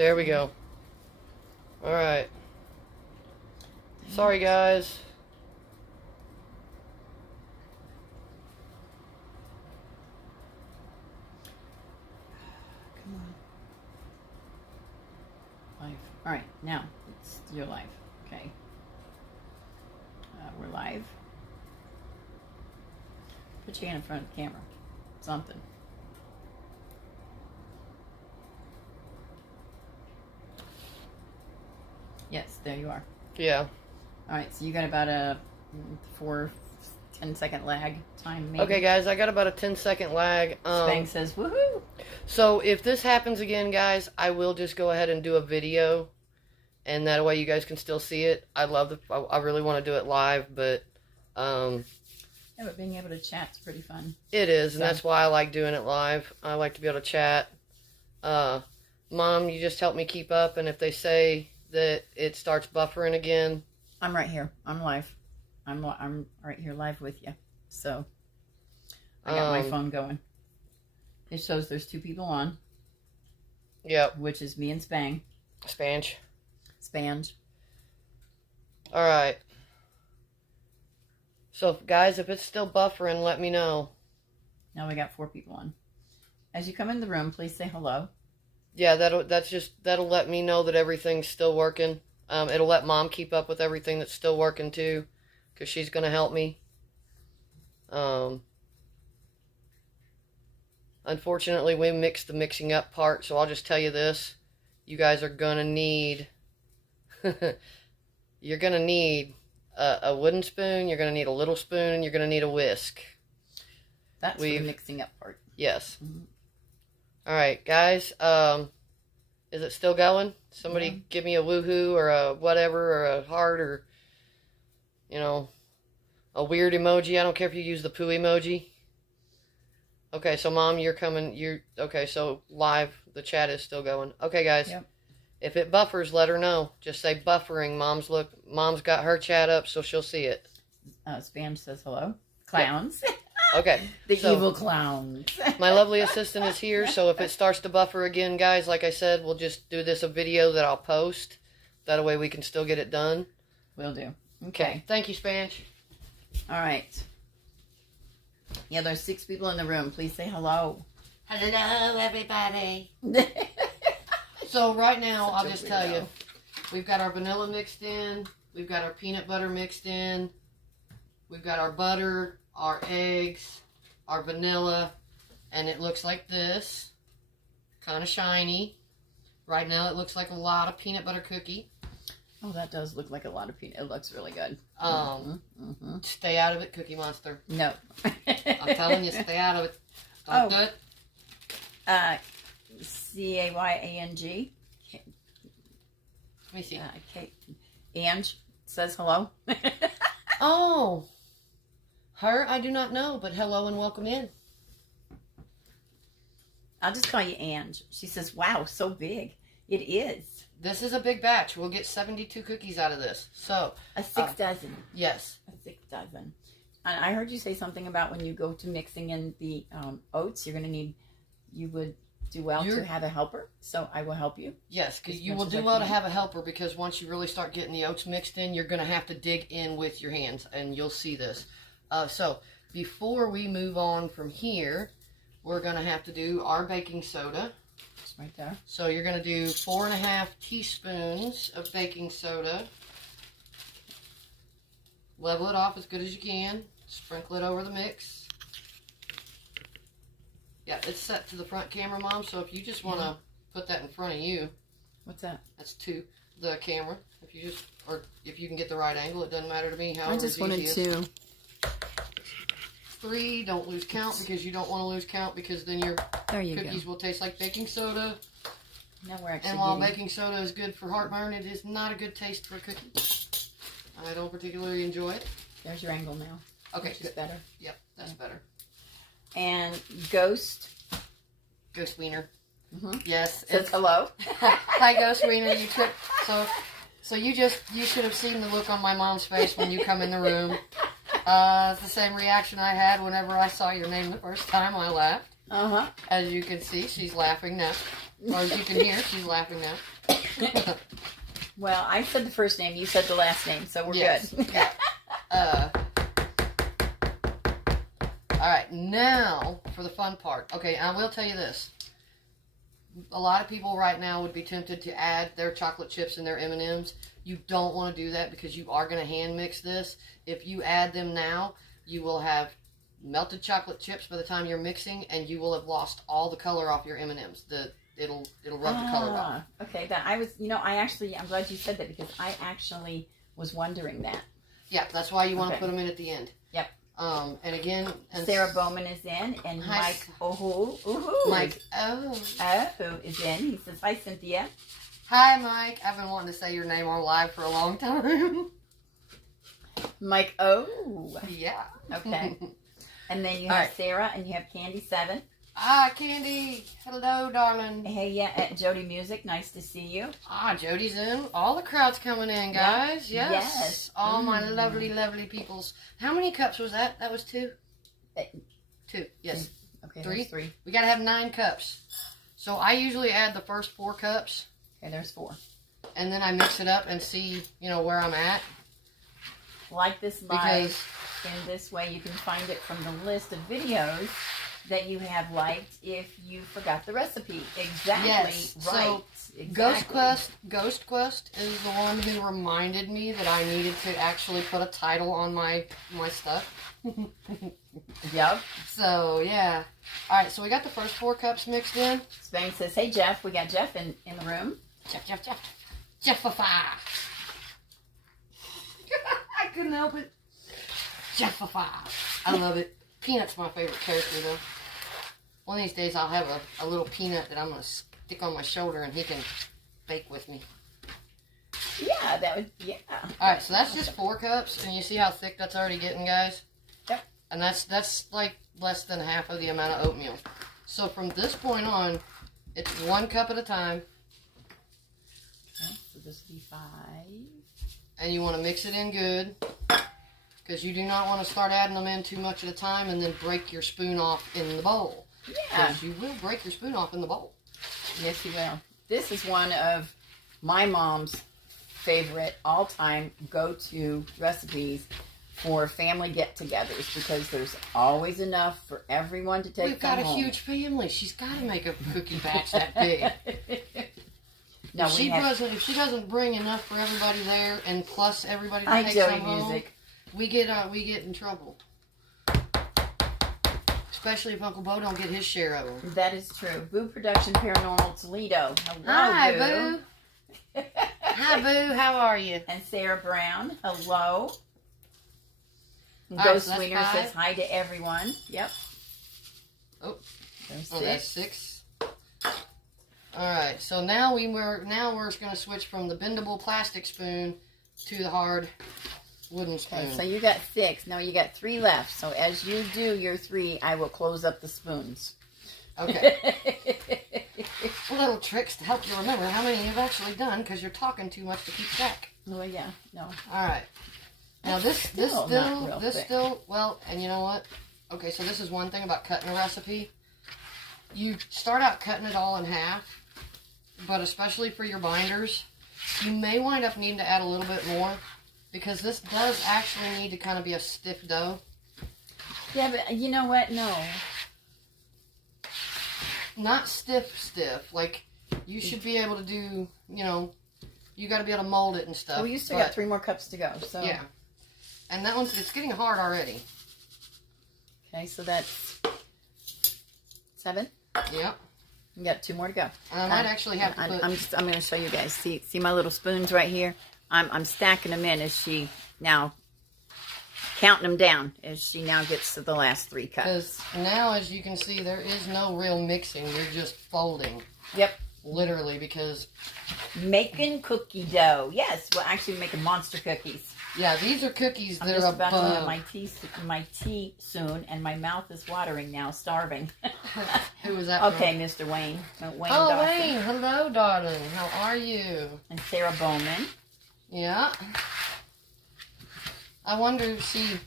There we go. Alright. Sorry, guys. Come on. Live. Alright, now, it's your live. Okay. We're live. Put your hand in front of the camera. Something. Yes, there you are. Yeah. Alright, so you got about a 10-second lag time, maybe? Okay, guys, I got about a 10-second lag. Spang says, woohoo! So, if this happens again, guys, I will just go ahead and do a video. And that way you guys can still see it. I really want to do it live, but... Yeah, but being able to chat's pretty fun. It is, and that's why I like doing it live. I like to be able to chat. Mom, you just help me keep up, and if they say that it starts buffering again... I'm right here. I'm live. I'm right here live with you. So, I got my phone going. It shows there's 2 people on. Yep. Which is me and Spang. Spange. Spange. Alright. So, guys, if it's still buffering, let me know. Now we got 4 people on. As you come in the room, please say hello. Yeah, that'll let me know that everything's still working. It'll let Mom keep up with everything that's still working too, because she's gonna help me. Unfortunately, we mixed the mixing up part, so I'll just tell you this: you guys are gonna need. You're gonna need a wooden spoon. You're gonna need a little spoon, and you're gonna need a whisk. That's the mixing up part. Yes. Mm-hmm. All right, guys. Is it still going? Somebody give me a woohoo or a whatever or a heart or, a weird emoji. I don't care if you use the poo emoji. Okay, so Mom, you're coming. Okay, so live. The chat is still going. Okay, guys. Yep. If it buffers, let her know. Just say buffering. Mom's got her chat up, so she'll see it. Spam says hello. Clowns. Yep. Okay. The evil clowns. My lovely assistant is here, so if it starts to buffer again, guys, like I said, we'll just do this a video that I'll post. That way we can still get it done. Will do. Okay. Thank you, Spanch. All right. Yeah, there's 6 people in the room. Please say hello. Hello, everybody. So right now, I'll just tell you, we've got our vanilla mixed in. We've got our peanut butter mixed in. We've got our butter, our eggs, our vanilla, and it looks like this. Kind of shiny. Right now it looks like a lot of peanut butter cookie. Oh, that does look like a lot of peanut. It looks really good. Stay out of it, Cookie Monster. No. I'm telling you, stay out of it. Don't do it. Cayang. Let me see. Ange says hello. Oh. Her, I do not know, but hello and welcome in. I'll just call you Ange. She says, wow, so big. It is. This is a big batch. We'll get 72 cookies out of this. So a 6 dozen. Yes. A 6 dozen. And I heard you say something about when you go to mixing in the oats, you're going to need, you would do well to have a helper. So I will help you. Yes, because you will do well to have a helper, because once you really start getting the oats mixed in, you're going to have to dig in with your hands, and you'll see this. So, before we move on from here, we're going to have to do our baking soda. It's right there. So, you're going to do 4.5 teaspoons of baking soda. Level it off as good as you can. Sprinkle it over the mix. Yeah, it's set to the front camera, Mom, so if you just want to put that in front of you. What's that? That's to the camera. If you just, or if you can get the right angle, it doesn't matter to me. However, I just wanted to. 3, don't lose count, because you don't want to lose count, because then your cookies will taste like baking soda. Now we're actually and while baking soda is good for heartburn, it is not a good taste for a cookie. I don't particularly enjoy it. There's your angle now. Okay, good. Better. Yep, that's better. And Ghost Wiener. Yes. Says hello. Hi, Ghost Wiener. You took so you should have seen the look on my mom's face when you come in the room. It's the same reaction I had whenever I saw your name the first time. I laughed. As you can see, she's laughing now. Or as you can hear, she's laughing now. Well, I said the first name. You said the last name, so we're good. Yeah. All right, now for the fun part. Okay, I will tell you this. A lot of people right now would be tempted to add their chocolate chips and their M&Ms. You don't want to do that because you are going to hand mix this. If you add them now, you will have melted chocolate chips by the time you're mixing, and you will have lost all the color off your M&Ms. It'll rub the color off. Okay, I'm glad you said that because I actually was wondering that. Yeah, that's why you want to put them in at the end. Yep. And again, Sarah Bowman is in, and Mike Mike is in. He says, "Hi, Cynthia." Hi, Mike. I've been wanting to say your name on live for a long time. Mike O. Yeah. Okay. And then you have Sarah, and you have Candy 7. Ah, Candy. Hello, darling. Hey, yeah, at Jody Music. Nice to see you. Ah, Jody's in. All the crowd's coming in, guys. Yeah. Yes. All my lovely, lovely peoples. How many cups was that? That was 2? 2. Yes. Okay, 3? 3. We got to have 9 cups. So I usually add the first 4 cups. Okay, there's 4. And then I mix it up and see, where I'm at. Like this live in this way, you can find it from the list of videos that you have liked if you forgot the recipe. Exactly. Yes. Right. So Exactly. Ghost Quest is the one who reminded me that I needed to actually put a title on my stuff. Yep. So yeah. All right. So we got the first 4 cups mixed in. Spain says, "Hey Jeff, we got Jeff in the room." Jeffify. I couldn't help it. Jeffify. I love it. Peanut's my favorite character, though. One of these days, I'll have a little peanut that I'm going to stick on my shoulder, and he can bake with me. Yeah, that would, yeah. All right, so that's just 4 cups, and you see how thick that's already getting, guys? Yep. And that's like less than half of the amount of oatmeal. So from this point on, it's 1 cup at a time. Okay, so this would be 5. And you want to mix it in good. Because you do not want to start adding them in too much at a time and then break your spoon off in the bowl. Yeah. Because you will break your spoon off in the bowl. Yes, you will. This is one of my mom's favorite all-time go-to recipes for family get-togethers because there's always enough for everyone to take We've got a home. huge family. She's got to make a cookie batch that big. No, if she doesn't bring enough for everybody there and plus everybody to take Jody some home, Music. we get in trouble. Especially if Uncle Bo don't get his share of them. That is true. Boo Production Paranormal Toledo. Hello, Hi, Boo. Boo. Hi, Boo. How are you? And Sarah Brown. Hello. All Ghost right, so Wiener that's 5. says hi to everyone. Yep. Oh, There's 6. that's 6. All right, so now we're going to switch from the bendable plastic spoon to the hard wooden spoon. Okay, so you got 6. Now you got 3 left. So as you do your 3, I will close up the spoons. Okay. Little tricks to help you remember how many you've actually done because you're talking too much to keep track. Oh yeah, no. All right. Now this still, well, and you know what? Okay, so this is one thing about cutting a recipe. You start out cutting it all in half, but especially for your binders, you may wind up needing to add a little bit more because this does actually need to kind of be a stiff dough. Yeah, but you know what? No. Not stiff. Like, you should be able to do, you got to be able to mold it and stuff. Well, you still got 3 more cups to go, so. Yeah. And that it's getting hard already. Okay, so that's 7. Yep. You got 2 more to go. And I might actually have to put... I'm going to show you guys. See my little spoons right here? I'm stacking them in as she now, counting them down as she now gets to the last 3 cups. Because now, as you can see, there is no real mixing. You're just folding. Yep. Literally, because... Making cookie dough. Yes, we're actually making monster cookies. Yeah, these are cookies that I'm are just about to have above. my tea soon, and my mouth is watering now, starving. Who was that Okay, from? Mr. Wayne. Wayne Oh, Dawson. Wayne. Hello, darling. How are you? And Sarah Bowman. Yeah. I wonder, see,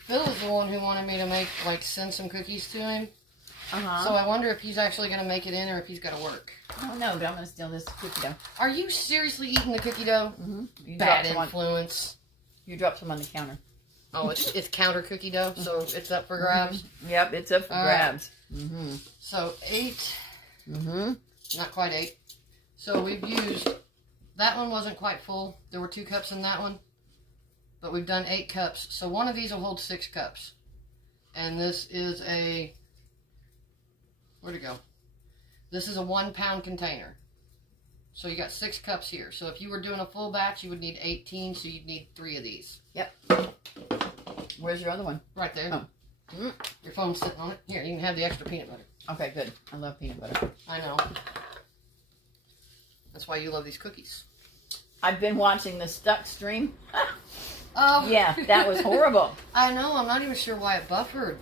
Phil is the one who wanted me to send some cookies to him. So I wonder if he's actually going to make it in or if he's got to work. I don't know, but I'm going to steal this cookie dough. Are you seriously eating the cookie dough? Mm-hmm. Bad influence. You dropped some on the counter. Oh, it's counter cookie dough, so it's up for grabs? Yep, it's up for grabs. So 8. Not quite 8. So we've used... That one wasn't quite full. There were 2 cups in that one. But we've done 8 cups. So one of these will hold 6 cups. And this is a... Where'd it go? This is a 1 pound container. So you got 6 cups here. So if you were doing a full batch, you would need 18. So you'd need 3 of these. Yep. Where's your other one? Right there. Oh. Your phone's sitting on it. Here, you can have the extra peanut butter. Okay, good. I love peanut butter. I know. That's why you love these cookies. I've been watching the Stuck stream. Oh. Yeah, that was horrible. I know. I'm not even sure why it buffered.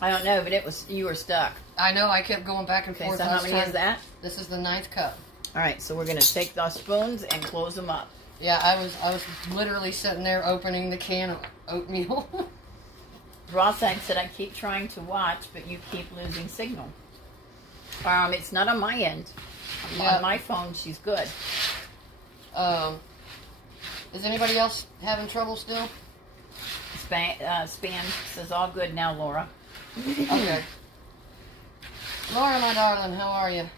I don't know, but you were stuck. I know. I kept going back and forth. So how many is that? This is the 9th cup. All right, so we're going to take those spoons and close them up. Yeah, I was literally sitting there opening the can of oatmeal. Rosside said, I keep trying to watch, but you keep losing signal. It's not on my end. Yeah. On my phone, she's good. Is anybody else having trouble still? Span says, all good now, Laura. Okay. Laura, my darling, how are you?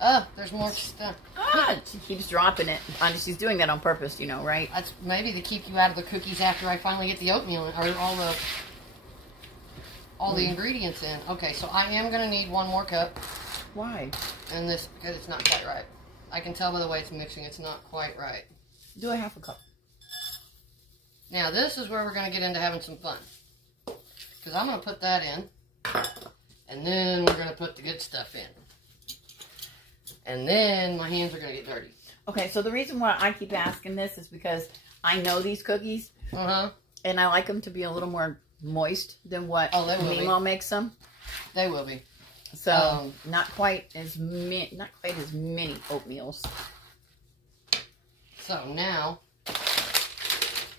Oh, there's more stuff. She keeps dropping it. She's doing that on purpose, you know, right? That's maybe to keep you out of the cookies after I finally get the oatmeal or all the ingredients in. Okay, so I am going to need 1 more cup. Why? And this, because it's not quite right. I can tell by the way it's mixing, it's not quite right. Do a 1/2 cup. Now, this is where we're going to get into having some fun. Because I'm going to put that in. And then we're going to put the good stuff in. And then my hands are going to get dirty. Okay, so the reason why I keep asking this is because I know these cookies. And I like them to be a little more moist than what Mimo makes them. They will be. So, not quite as many oatmeals. So now,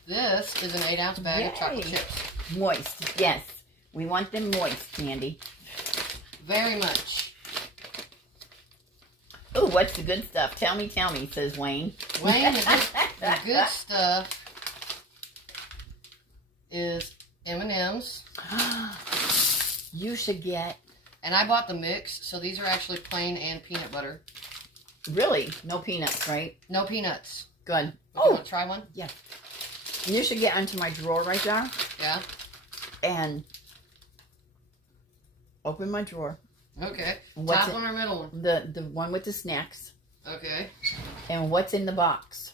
this is an 8-ounce bag of chocolate chips. Moist, yes. We want them moist, Candy. Very much. Oh, what's the good stuff? Tell me, says Wayne. Wayne, the good stuff is M&M's. You should get... And I bought the mix, so these are actually plain and peanut butter. Really? No peanuts, right? No peanuts. Good. Oh! You want to try one? Yeah. And you should get into my drawer right there. Yeah? And open my drawer. Okay. What's Top one or middle one? The one with the snacks. Okay. And what's in the box?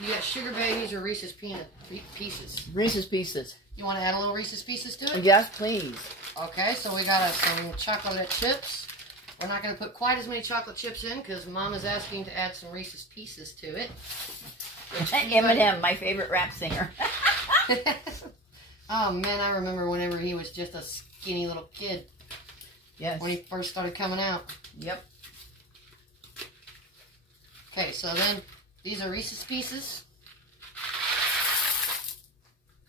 You got Sugar Babies or Reese's Peanut Pieces? Reese's Pieces. You want to add a little Reese's Pieces to it? Yes, please. Okay, so we got some chocolate chips. We're not going to put quite as many chocolate chips in because Mom is asking to add some Reese's Pieces to it. M&M, my favorite rap singer. Oh, man, I remember whenever he was just a skinny little kid. Yes. When he first started coming out. Yep. Okay, so then these are Reese's Pieces.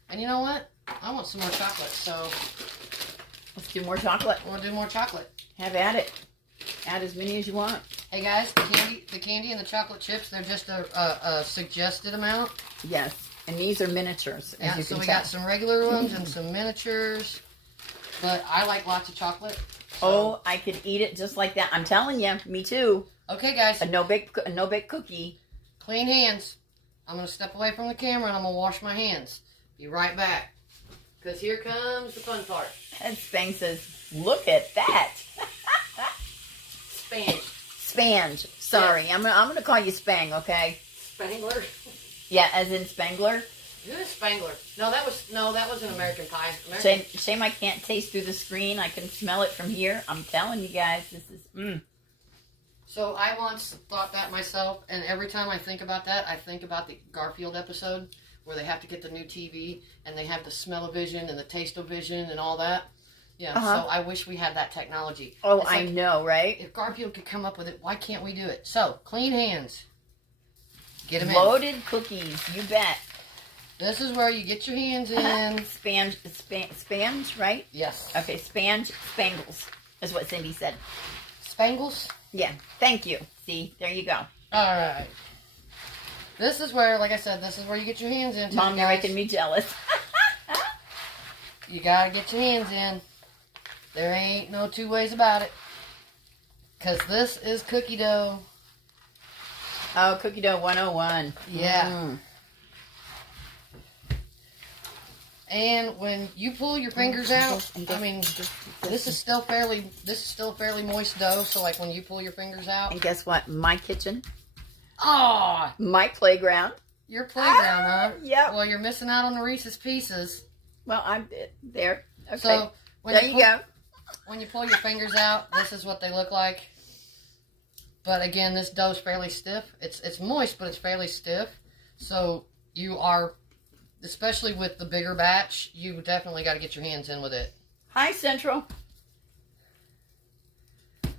And you know what? I want some more chocolate, so... Let's do more chocolate. We'll do more chocolate. Have at it. Add as many as you want. Hey guys, the candy and the chocolate chips, they're just a suggested amount. Yes. And these are miniatures, as you can so we tell. got some regular ones and some miniatures. But I like lots of chocolate. So. Oh, I could eat it just like that. I'm telling you, me too. Okay, guys. A no-bake cookie. Clean hands. I'm going to step away from the camera and I'm going to wash my hands. Be right back. Because here comes the fun part. And Spang says, look at that. Spange. Sorry, yeah. I'm gonna call you Spang, okay? Spangler? Yeah, as in Spangler. Who is Spangler? No, that was an American Pie. Shame I can't taste through the screen. I can smell it from here. I'm telling you guys, this is So I once thought that myself, and every time I think about that, I think about the Garfield episode where they have to get the new TV and they have the smell-o-vision and the taste-o-vision and all that. Yeah, so I wish we had that technology. Oh, I know, right? If Garfield could come up with it, why can't we do it? So, clean hands. Get them Loaded cookies, you bet. This is where you get your hands in. Spans, right? Yes. Okay, spangles is what Cindy said. Spangles? Yeah, thank you. See, there you go. All right. This is where, like I said, this is where you get your hands in. Mom, you're making me jealous. You gotta get your hands in. There ain't no two ways about it. Because this is cookie dough. Oh, cookie dough 101. Yeah. Mm. And when you pull your fingers out, I mean, this is still fairly moist dough. So like when you pull your fingers out, And guess what? My kitchen, oh, my playground. your playground, huh? Yep. Well, you're missing out on the Reese's Pieces. Well, I'm there. Okay. So when there you go. When you pull your fingers out, this is what they look like. But again, this dough's fairly stiff. It's moist, but it's fairly stiff. So you are, especially with the bigger batch, you definitely got to get your hands in with it. Hi, Central.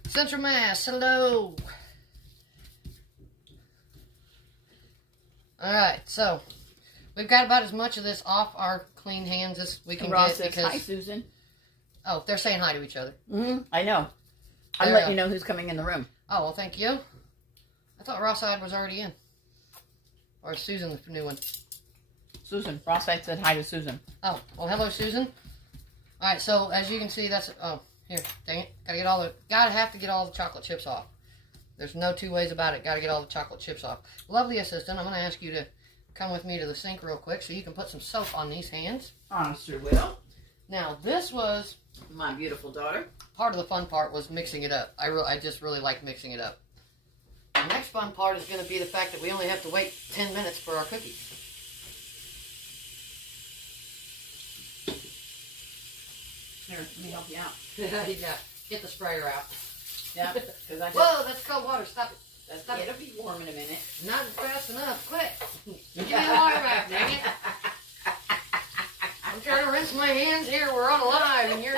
Central Mass, hello. All right, so we've got about as much of this off our clean hands as we can Ross get says, hi, Susan. oh, they're saying hi to each other. I know. I'm letting you know who's coming in the room. Oh, well, thank you. I thought Ross-eyed was already in. Or Susan, the new one. Susan. Ross said hi to Susan. Oh, well, hello, Susan. All right, so as you can see, that's, oh, here, dang it. Gotta have to get all the chocolate chips off. There's no two ways about it. Gotta get all the chocolate chips off. Lovely assistant, I'm gonna ask you to come with me to the sink real quick so you can put some soap on these hands. I sure will. Now, this was My beautiful daughter. part of the fun part was mixing it up. I just really like mixing it up. The next fun part is going to be the fact that we only have to wait 10 minutes for our cookies. Here, let me help you out. Yeah, get the sprayer out. Yeah. Because I Whoa, that's cold water. Stop it. Stop. It'll be warm in a minute. Not fast enough. Quit. Give me the water back, dang it. I'm trying to rinse my hands here. We're on live, and you're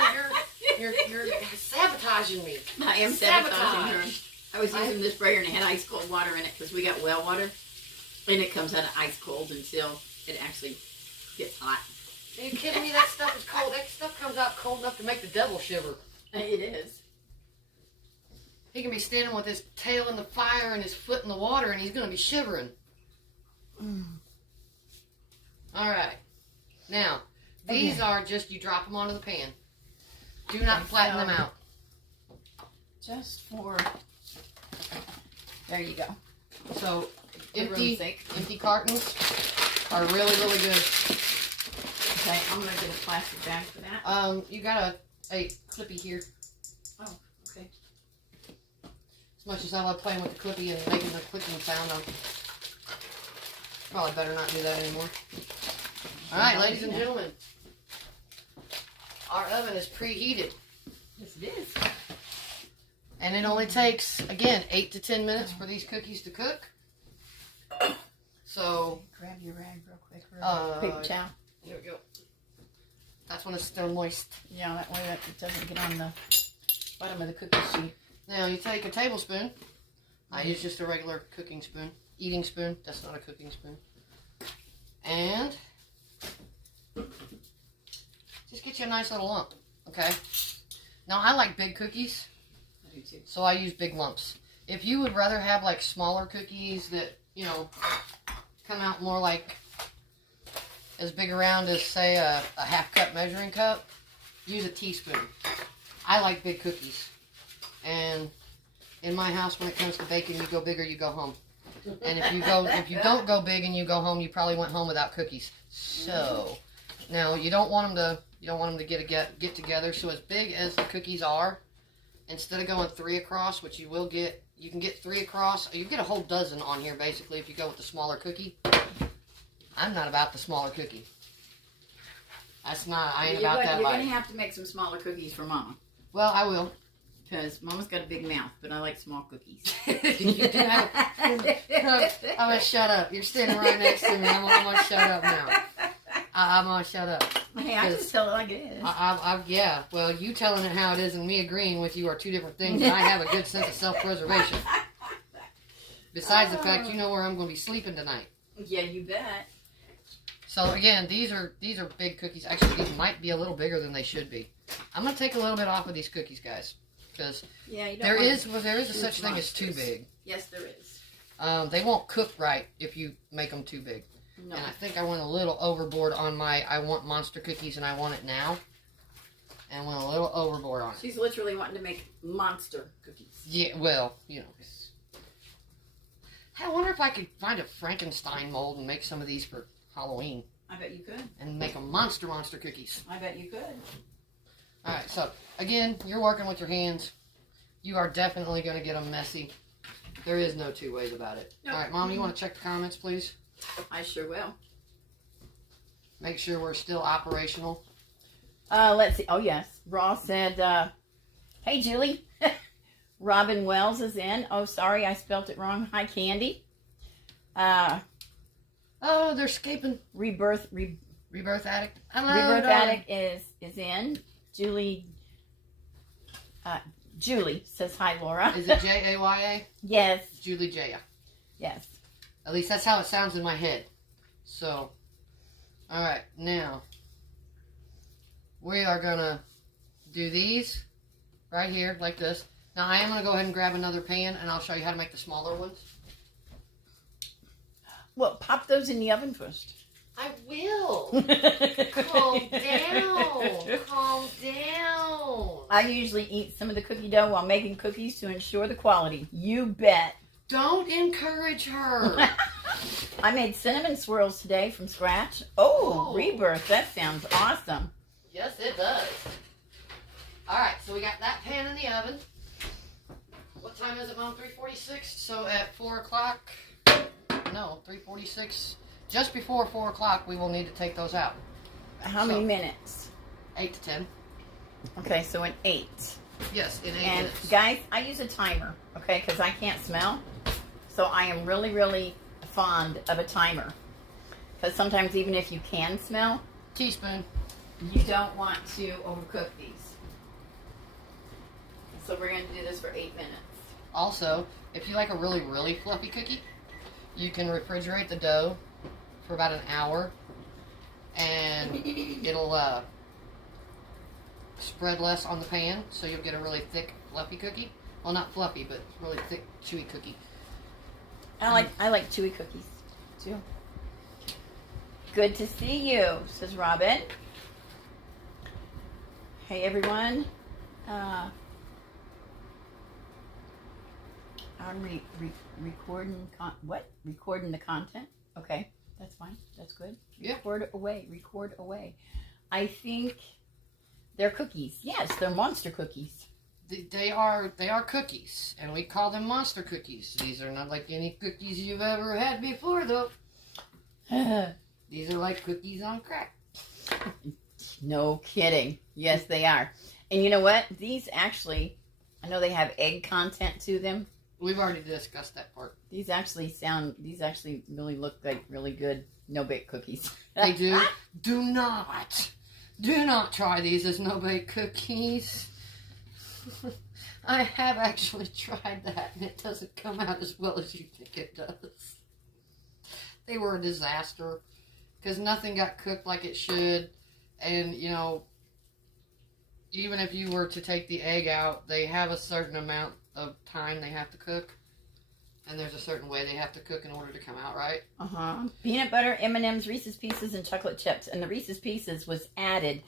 sabotaging me. I am sabotaging her. I was using the sprayer and it had ice cold water in it because we got well water, and it comes out of ice cold until it actually gets hot. Are you kidding me? That stuff is cold. That stuff comes out cold enough to make the devil shiver. It is. He can be standing with his tail in the fire and his foot in the water, and he's going to be shivering. All right. Now, these are just, you drop them onto the pan. Do not flatten them out. Just for, there you go. So, For room's sake. empty cartons are really, really good. Okay, I'm going to get a plastic bag for that. You got a clippy here. Oh, okay. As much as I love playing with the clippy and making the clicking sound, I'm probably better not do that anymore. All right, ladies and gentlemen, our oven is preheated, Yes, it is. and it only takes, again, 8 to 10 minutes for these cookies to cook. So, Grab your rag real quick. paper towel. Here we go. That's when it's still moist. Yeah, that way it doesn't get on the bottom of the cookie sheet. Now, you take a tablespoon. I use just a regular cooking spoon. Eating spoon. That's not a cooking spoon. And just get you a nice little lump, okay? Now, I like big cookies, I do too. so I use big lumps. If you would rather have, like, smaller cookies that, you know, come out more like as big around as, say, a half-cup measuring cup, use a teaspoon. I like big cookies. And in my house, when it comes to baking, you go big or you go home. And if you don't go big and you go home, you probably went home without cookies. So now you don't want them to get together. So as big as the cookies are, instead of going 3 across, which you will get, you can get 3 across. You get a whole dozen on here basically if you go with the smaller cookie. I'm not about the smaller cookie. That's not. I ain't about that life. You're gonna have to make some smaller cookies for Mama. Well, I will. Because Mama's got a big mouth, but I like small cookies. You do have. I'm gonna shut up. You're standing right next to me. I'm gonna shut up now. I'm gonna shut up. Hey, I just tell it like it is. Yeah. Well, you telling it how it is and me agreeing with you are two different things. And I have a good sense of self-preservation. Besides the fact, you know where I'm gonna be sleeping tonight. Yeah, you bet. So again, these are big cookies. Actually, these might be a little bigger than they should be. I'm gonna take a little bit off of these cookies, guys, because there is a such thing as too big. Yes, there is. They won't cook right if you make them too big. No. And I think I went a little overboard on my I want monster cookies and I want it now. And went a little overboard on it. She's literally wanting to make monster cookies. Yeah, well, you know. I wonder if I could find a Frankenstein mold and make some of these for Halloween. I bet you could. And make them monster cookies. I bet you could. Alright, so, again, you're working with your hands. You are definitely going to get them messy. There is no two ways about it. Nope. Alright, Mom, you want to check the comments, please? I sure will. Make sure we're still operational. Let's see. Oh, yes. Ross said, hey, Julie. Robin Wells is in. Oh, sorry, I spelt it wrong. Hi, Candy. Oh, they're escaping. Rebirth Addict. Hello, Rebirth darling. Addict is in. Julie says hi, Laura. Is it Jaya? Yes. Julie Jaya. Yes. At least that's how it sounds in my head. So, alright, now we are gonna do these right here, like this. Now I am gonna go ahead and grab another pan and I'll show you how to make the smaller ones. Well, pop those in the oven first. I will. Calm down. Calm down. I usually eat some of the cookie dough while making cookies to ensure the quality. You bet. Don't encourage her. I made cinnamon swirls today from scratch. Oh, Oh. Rebirth. That sounds awesome. Yes, it does. Alright, so we got that pan in the oven. What time is it, Mom? 3:46. So at 4 o'clock, no, 3:46. Just before 4 o'clock, we will need to take those out. How many minutes? 8 to 10. Okay, so in 8. Yes, in 8 And minutes. guys, I use a timer, okay, because I can't smell. So I am really, really fond of a timer. Because sometimes even if you can smell, Teaspoon. you don't want to overcook these. So we're going to do this for 8 minutes. Also, if you like a really, really fluffy cookie, you can refrigerate the dough for about an hour. And it'll spread less on the pan, so you'll get a really thick, fluffy cookie. Well, not fluffy, but really thick, chewy cookie. I like chewy cookies too. Good to see you, says Robin. Hey everyone. I'm recording recording the content. Okay, that's fine. That's good. Yeah. Record away. I think they're cookies. Yes, they're monster cookies. They are cookies, and we call them monster cookies. These are not like any cookies you've ever had before, though. These are like cookies on crack. No kidding. Yes, they are. And you know what? These actually, I know they have egg content to them. We've already discussed that part. These actually really look like really good no-bake cookies. They do. Do not try these as no-bake cookies. I have actually tried that, and it doesn't come out as well as you think it does. They were a disaster, because nothing got cooked like it should, and, you know, even if you were to take the egg out, they have a certain amount of time they have to cook, and there's a certain way they have to cook in order to come out right. Peanut butter, M&M's, Reese's Pieces, and chocolate chips. And the Reese's Pieces was added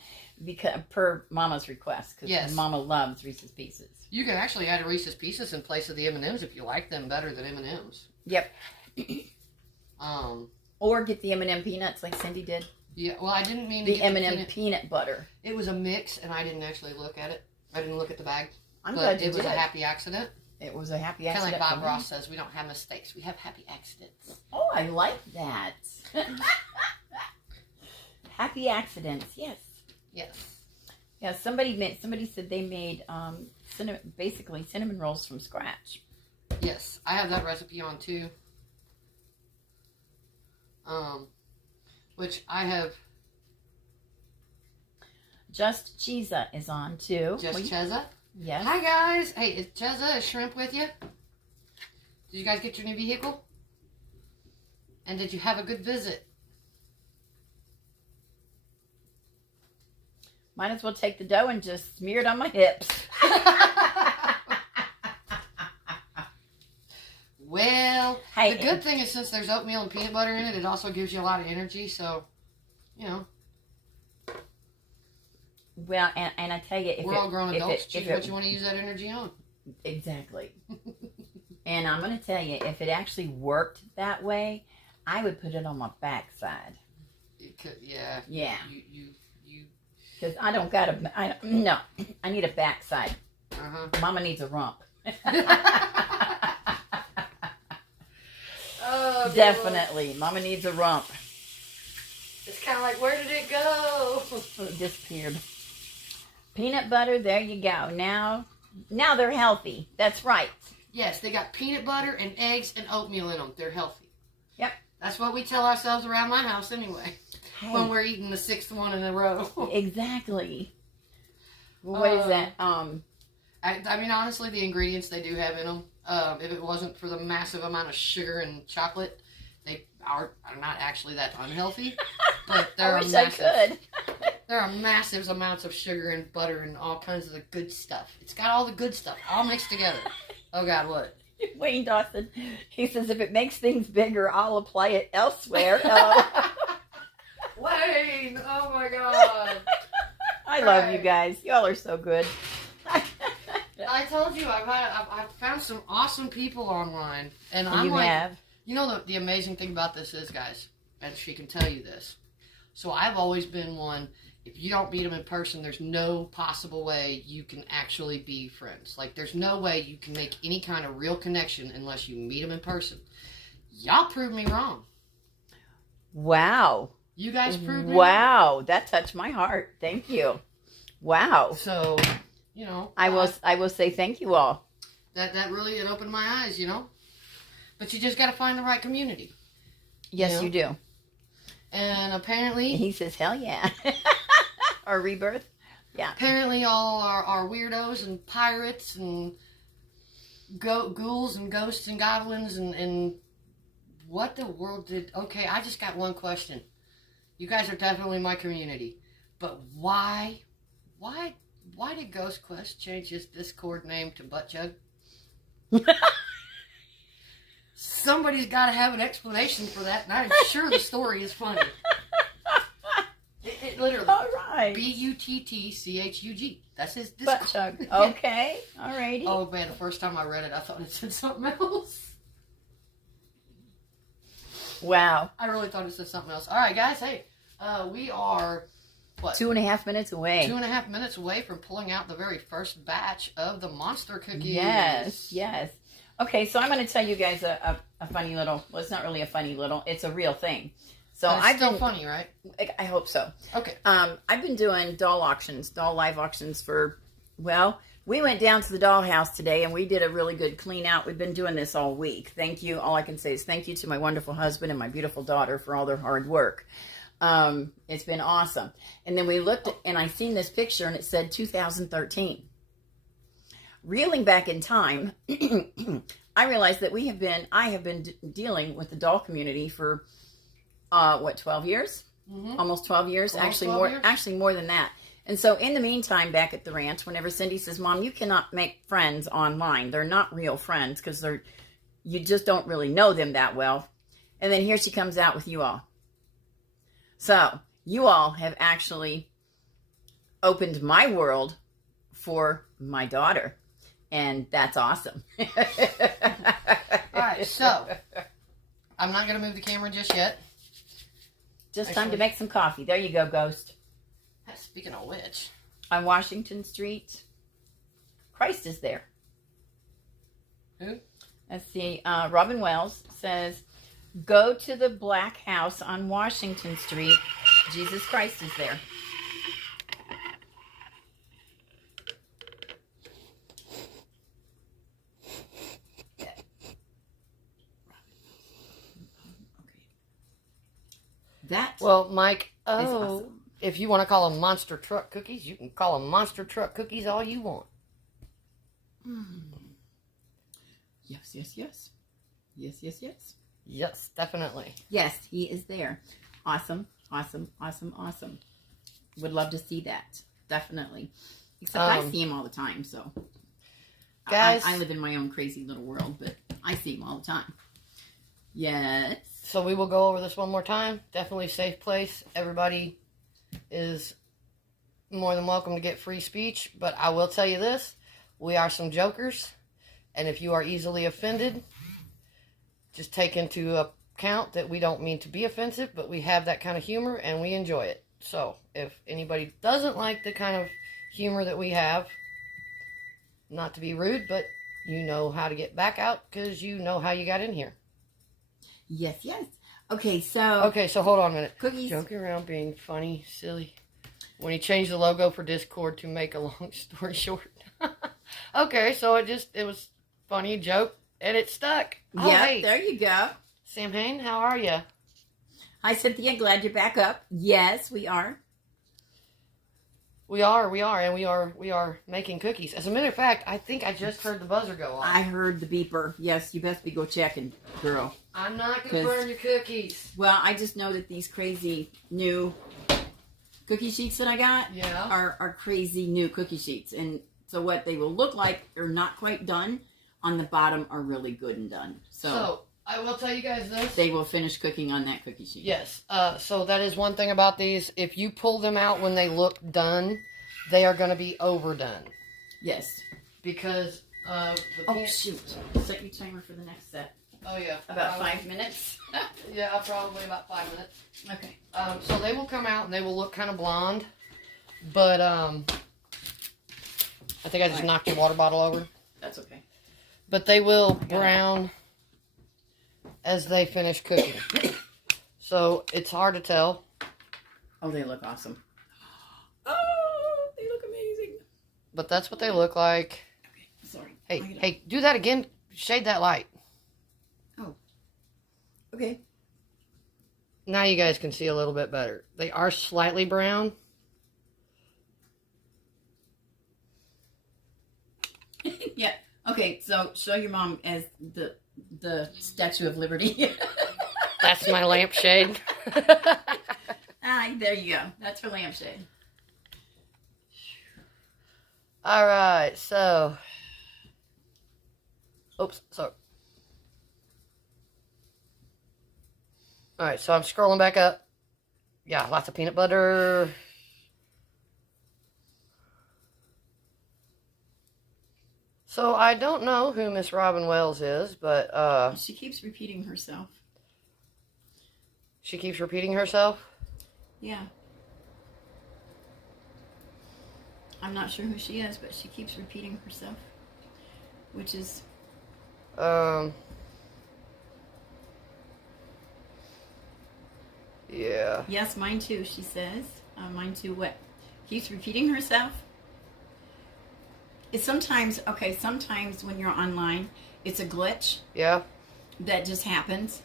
because per Mama's request, because Yes. Mama loves Reese's Pieces. You can actually add a Reese's Pieces in place of the M&M's if you like them better than M&M's. Yep. Um, Or get the M&M peanuts like Cindy did. yeah, well, I didn't mean to The get M&M peanut butter. It was a mix, and I didn't actually look at it. I didn't look at the bag. I'm But glad you it was did. a happy accident. It was a happy Kind of accident. like for Bob me. Ross says, we don't have mistakes. We have happy accidents. Oh, I like that. Happy accidents, yes. Yes. Yeah, somebody said they made basically cinnamon rolls from scratch. Yes, I have that recipe on too. Which I have. Just Cheesa is on too. Just Cheza. Yes. Hi guys. Hey, is Cheza, is Shrimp with you? Did you guys get your new vehicle? And did you have a good visit? Might as well take the dough and just smear it on my hips. Well, hey, the good thing is since there's oatmeal and peanut butter in it, it also gives you a lot of energy. So, Well, and I tell you, we're all grown adults. Choose what you want to use that energy on. Exactly. And I'm going to tell you, if it actually worked that way, I would put it on my backside. It could, yeah. Yeah. You. Because I don't got no, I need a backside. Mama needs a rump. Oh, definitely. Lord. Mama needs a rump. It's kind of like, where did it go? It disappeared. Peanut butter, there you go. Now they're healthy. That's right. Yes, they got peanut butter and eggs and oatmeal in them. They're healthy. Yep. That's what we tell ourselves around my house anyway. Hey. When we're eating the 6th one in a row. Exactly. What is that? I mean, honestly, the ingredients they do have in them, if it wasn't for the massive amount of sugar and chocolate, they are not actually that unhealthy. But there I wish I could. There are massive amounts of sugar and butter and all kinds of the good stuff. It's got all the good stuff all mixed together. Oh, God, what? Wayne Dawson, he says, if it makes things bigger, I'll apply it elsewhere. Wayne, oh, my God. I love you guys. Y'all are so good. I told you, I've found some awesome people online. And I'm you like, have? You know, the amazing thing about this is, guys, and she can tell you this. So I've always been one, if you don't meet them in person, there's no possible way you can actually be friends. Like, there's no way you can make any kind of real connection unless you meet them in person. Y'all proved me wrong. Wow. You guys proved me wrong. Wow. That touched my heart. Thank you. Wow. So, I will say thank you all. That really, it opened my eyes, But you just got to find the right community. Yes, you do. And apparently... He says, hell yeah. Or rebirth. Yeah. Apparently all are weirdos and pirates and ghouls and ghosts and goblins and what the world did... Okay, I just got one question. You guys are definitely my community. But why did Ghost Quest change his Discord name to Buttchug? Somebody's got to have an explanation for that, and I'm sure the story is funny. It literally. All right. Buttchug. That's his Discord. Buttchug. Okay. All righty. Oh, man, the first time I read it, I thought it said something else. Wow. I really thought it said something else. All right, guys, hey, we are, what? 2.5 minutes away. 2.5 minutes away from pulling out the very first batch of the monster cookies. Yes, yes. Okay, so I'm going to tell you guys a funny little, well, it's not really a funny little, it's a real thing. So I've still funny, right? I hope so. Okay. I've been doing doll live auctions for, well, we went down to the dollhouse today and we did a really good clean out. We've been doing this all week. Thank you. All I can say is thank you to my wonderful husband and my beautiful daughter for all their hard work. It's been awesome. And then we looked and I seen this picture and it said 2013. Reeling back in time, I realized that I have been dealing with the doll community for 12 years? Mm-hmm. Almost 12 years. Actually more than that. And so in the meantime, back at the ranch, whenever Cindy says, Mom, you cannot make friends online. They're not real friends because you just don't really know them that well. And then here she comes out with you all. So you all have actually opened my world for my daughter. And that's awesome. All right, so I'm not going to move the camera just yet. Just time to make some coffee. There you go, Ghost. Speaking of which. On Washington Street, Christ is there. Who? Let's see. Robin Wells says, go to the Black House on Washington Street. Jesus Christ is there. Well, Mike, awesome. If you want to call them monster truck cookies, you can call them monster truck cookies all you want. Yes, yes, yes. Yes, yes, yes. Yes, definitely. Yes, he is there. Awesome, awesome, awesome, awesome. Would love to see that. definitely. Except I see them all the time, so. Guys. I live in my own crazy little world, but I see them all the time. Yes. So we will go over this one more time. Definitely safe place. Everybody is more than welcome to get free speech. But I will tell you this. We are some jokers. And if you are easily offended, just take into account that we don't mean to be offensive, but we have that kind of humor and we enjoy it. So if anybody doesn't like the kind of humor that we have, not to be rude, but you know how to get back out because you know how you got in here. Yes, yes. Okay, so hold on a minute. Cookies. Joking around, being funny, silly. When he changed the logo for Discord to make a long story short. Okay, so it was funny joke and it stuck. Yeah, Oh, hey. there you go. Sam Hain, how are you? Hi, Cynthia. Glad you're back up. Yes, we are. We are, and we are making cookies. As a matter of fact, I think I just heard the buzzer go off. I heard the beeper. Yes, you best be go checking, girl. I'm not going to burn your cookies. Well, I just know that these crazy new cookie sheets that I got are crazy new cookie sheets. And so what they will look like are not quite done. On the bottom are really good and done. So I will tell you guys this. They will finish cooking on that cookie sheet. Yes. So that is one thing about these. If you pull them out when they look done, they are going to be overdone. Yes. Because shoot. Set your timer for the next set. Oh, yeah. About 5 minutes. Yeah, probably about 5 minutes. Okay. So they will come out and they will look kind of blonde. But I think I just knocked your water bottle over. That's okay. But they will brown as they finish cooking. So it's hard to tell. Oh, they look awesome. Oh, they look amazing. But that's what they look like. Okay, sorry. Hey, do that again. Shade that light. Oh. Okay. Now you guys can see a little bit better. They are slightly brown. Yeah. Okay, so show your mom as the Statue of Liberty. That's my lampshade. There you go. That's her lampshade. All right, so. Oops, sorry. All right, so I'm scrolling back up. Yeah, lots of peanut butter. So I don't know who Miss Robin Wells is, but she keeps repeating herself. She keeps repeating herself? Yeah. I'm not sure who she is, but she keeps repeating herself. Which is yeah. Yes, mine too, she says. Mine too, what? Keeps repeating herself? It's sometimes when you're online, it's a glitch. Yeah. That just happens.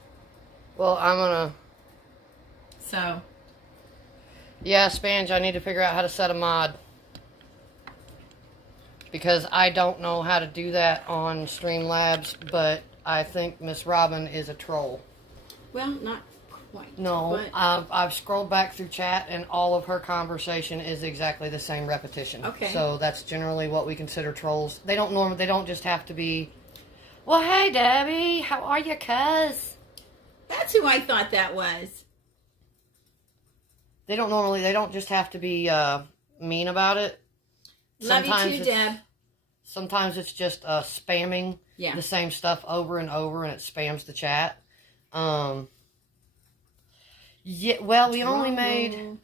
Well, I'm gonna. So. Yeah, Spange, I need to figure out how to set a mod. Because I don't know how to do that on Streamlabs, but I think Miss Robin is a troll. Well, not quite. No, but... I've scrolled back through chat, and all of her conversation is exactly the same repetition. Okay. So that's generally what we consider trolls. They don't just have to be, well, hey, Debbie, how are you, cuz? That's who I thought that was. They don't just have to be mean about it. Love you too, Deb. Sometimes it's just spamming the same stuff over and over, and it spams the chat. Yeah, well, we only made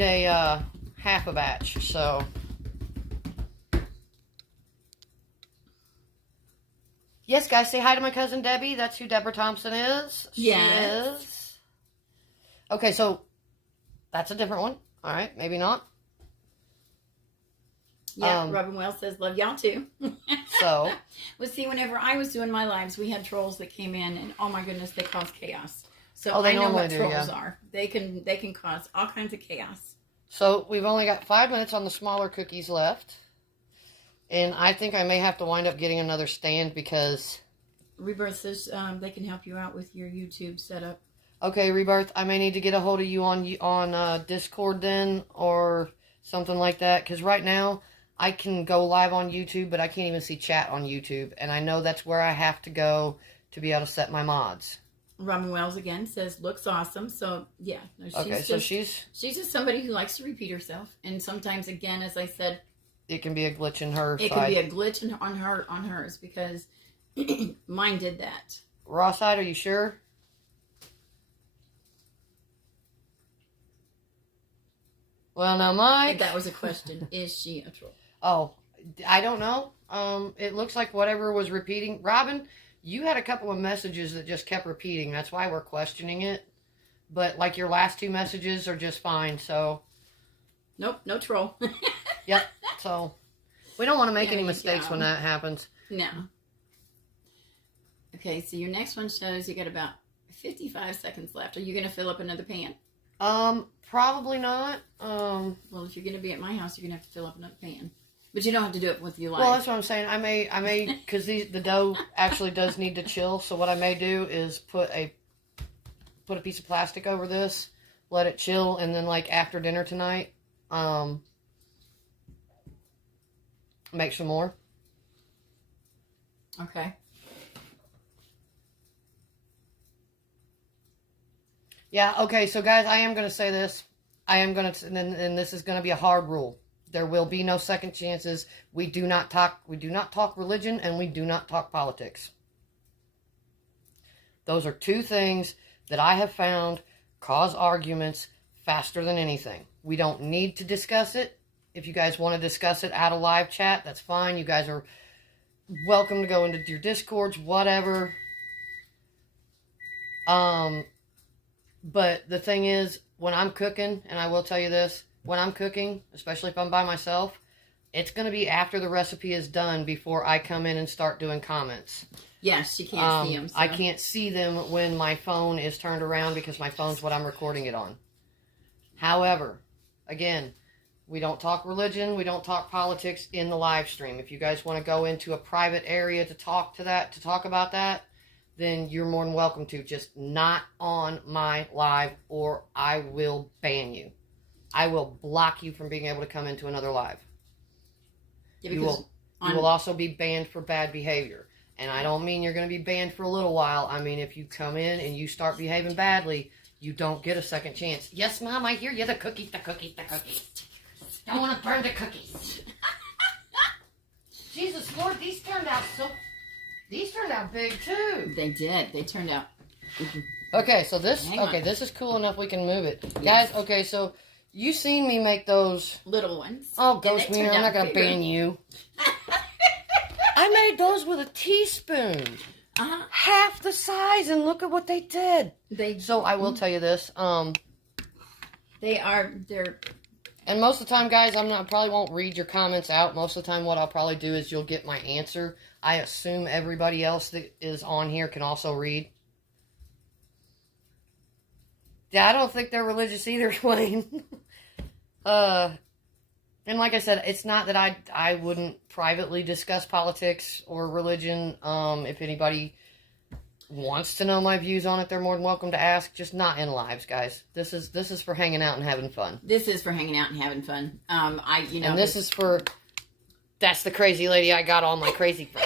a half a batch, so yes, guys, say hi to my cousin Debbie. That's who Deborah Thompson is. Yes. She is. Okay, so that's a different one. All right, maybe not. Yeah, Robin Wells says, love y'all too. So. Well, see, whenever I was doing my lives, we had trolls that came in, and oh my goodness, they cause chaos. So they I know what normally trolls are. They can cause all kinds of chaos. So we've only got 5 minutes on the smaller cookies left. And I think I may have to wind up getting another stand because... Rebirth says they can help you out with your YouTube setup. Okay, Rebirth, I may need to get a hold of you on Discord then, or something like that. Because right now, I can go live on YouTube, but I can't even see chat on YouTube. And I know that's where I have to go to be able to set my mods. Robin Wells again says, looks awesome. So, yeah. No, she's just somebody who likes to repeat herself. And sometimes, again, as I said, it can be a glitch in her side. It can be a glitch on hers because mine did that. Raw side, are you sure? Well, now, Mike. That was a question. Is she a troll? Oh, I don't know. It looks like whatever was repeating. Robin, you had a couple of messages that just kept repeating. That's why we're questioning it. But, like, your last 2 messages are just fine, so. Nope, no troll. Yep, so. We don't want to make any mistakes when that happens. No. Okay, so your next one shows you got about 55 seconds left. Are you going to fill up another pan? Probably not. Well, if you're going to be at my house, you're going to have to fill up another pan. But you don't have to do it with you live. Well, that's what I'm saying. I may, because the dough actually does need to chill. So what I may do is put a piece of plastic over this, let it chill, and then like after dinner tonight, make some more. Okay. Yeah, okay, so guys, I am going to say this. And this is going to be a hard rule. There will be no second chances. We do not talk religion, and we do not talk politics. Those are 2 things that I have found cause arguments faster than anything. We don't need to discuss it. If you guys want to discuss it out of live chat, that's fine. You guys are welcome to go into your Discords, whatever. But the thing is, when I'm cooking, and I will tell you this, when I'm cooking, especially if I'm by myself, it's going to be after the recipe is done before I come in and start doing comments. Yes, you can't see them. So. I can't see them when my phone is turned around because my phone's what I'm recording it on. However, again, we don't talk religion, we don't talk politics in the live stream. If you guys want to go into a private area to talk about that, then you're more than welcome to. Just not on my live, or I will ban you. I will block you from being able to come into another live. Yeah, you will also be banned for bad behavior. And I don't mean you're going to be banned for a little while. I mean, if you come in and you start behaving badly, you don't get a second chance. Yes, Mom, I hear you. The cookies. Don't want to burn the cookies. Jesus Lord, these turned out big too. They did. They turned out. Okay, so this is cool enough we can move it. Yes. Guys, okay, so you seen me make those little ones. Oh, Ghost Meaner, I'm not going to ban you. I made those with a teaspoon. Half the size, and look at what they did. So I will tell you this. They're... And most of the time, guys, I probably won't read your comments out. Most of the time, what I'll probably do is you'll get my answer. I assume everybody else that is on here can also read. Yeah, I don't think they're religious either, Wayne. And like I said, it's not that I wouldn't privately discuss politics or religion. If anybody wants to know my views on it, they're more than welcome to ask. Just not in lives, guys. This is for hanging out and having fun. This is for hanging out and having fun. And this is for. That's the crazy lady I got all my crazy from.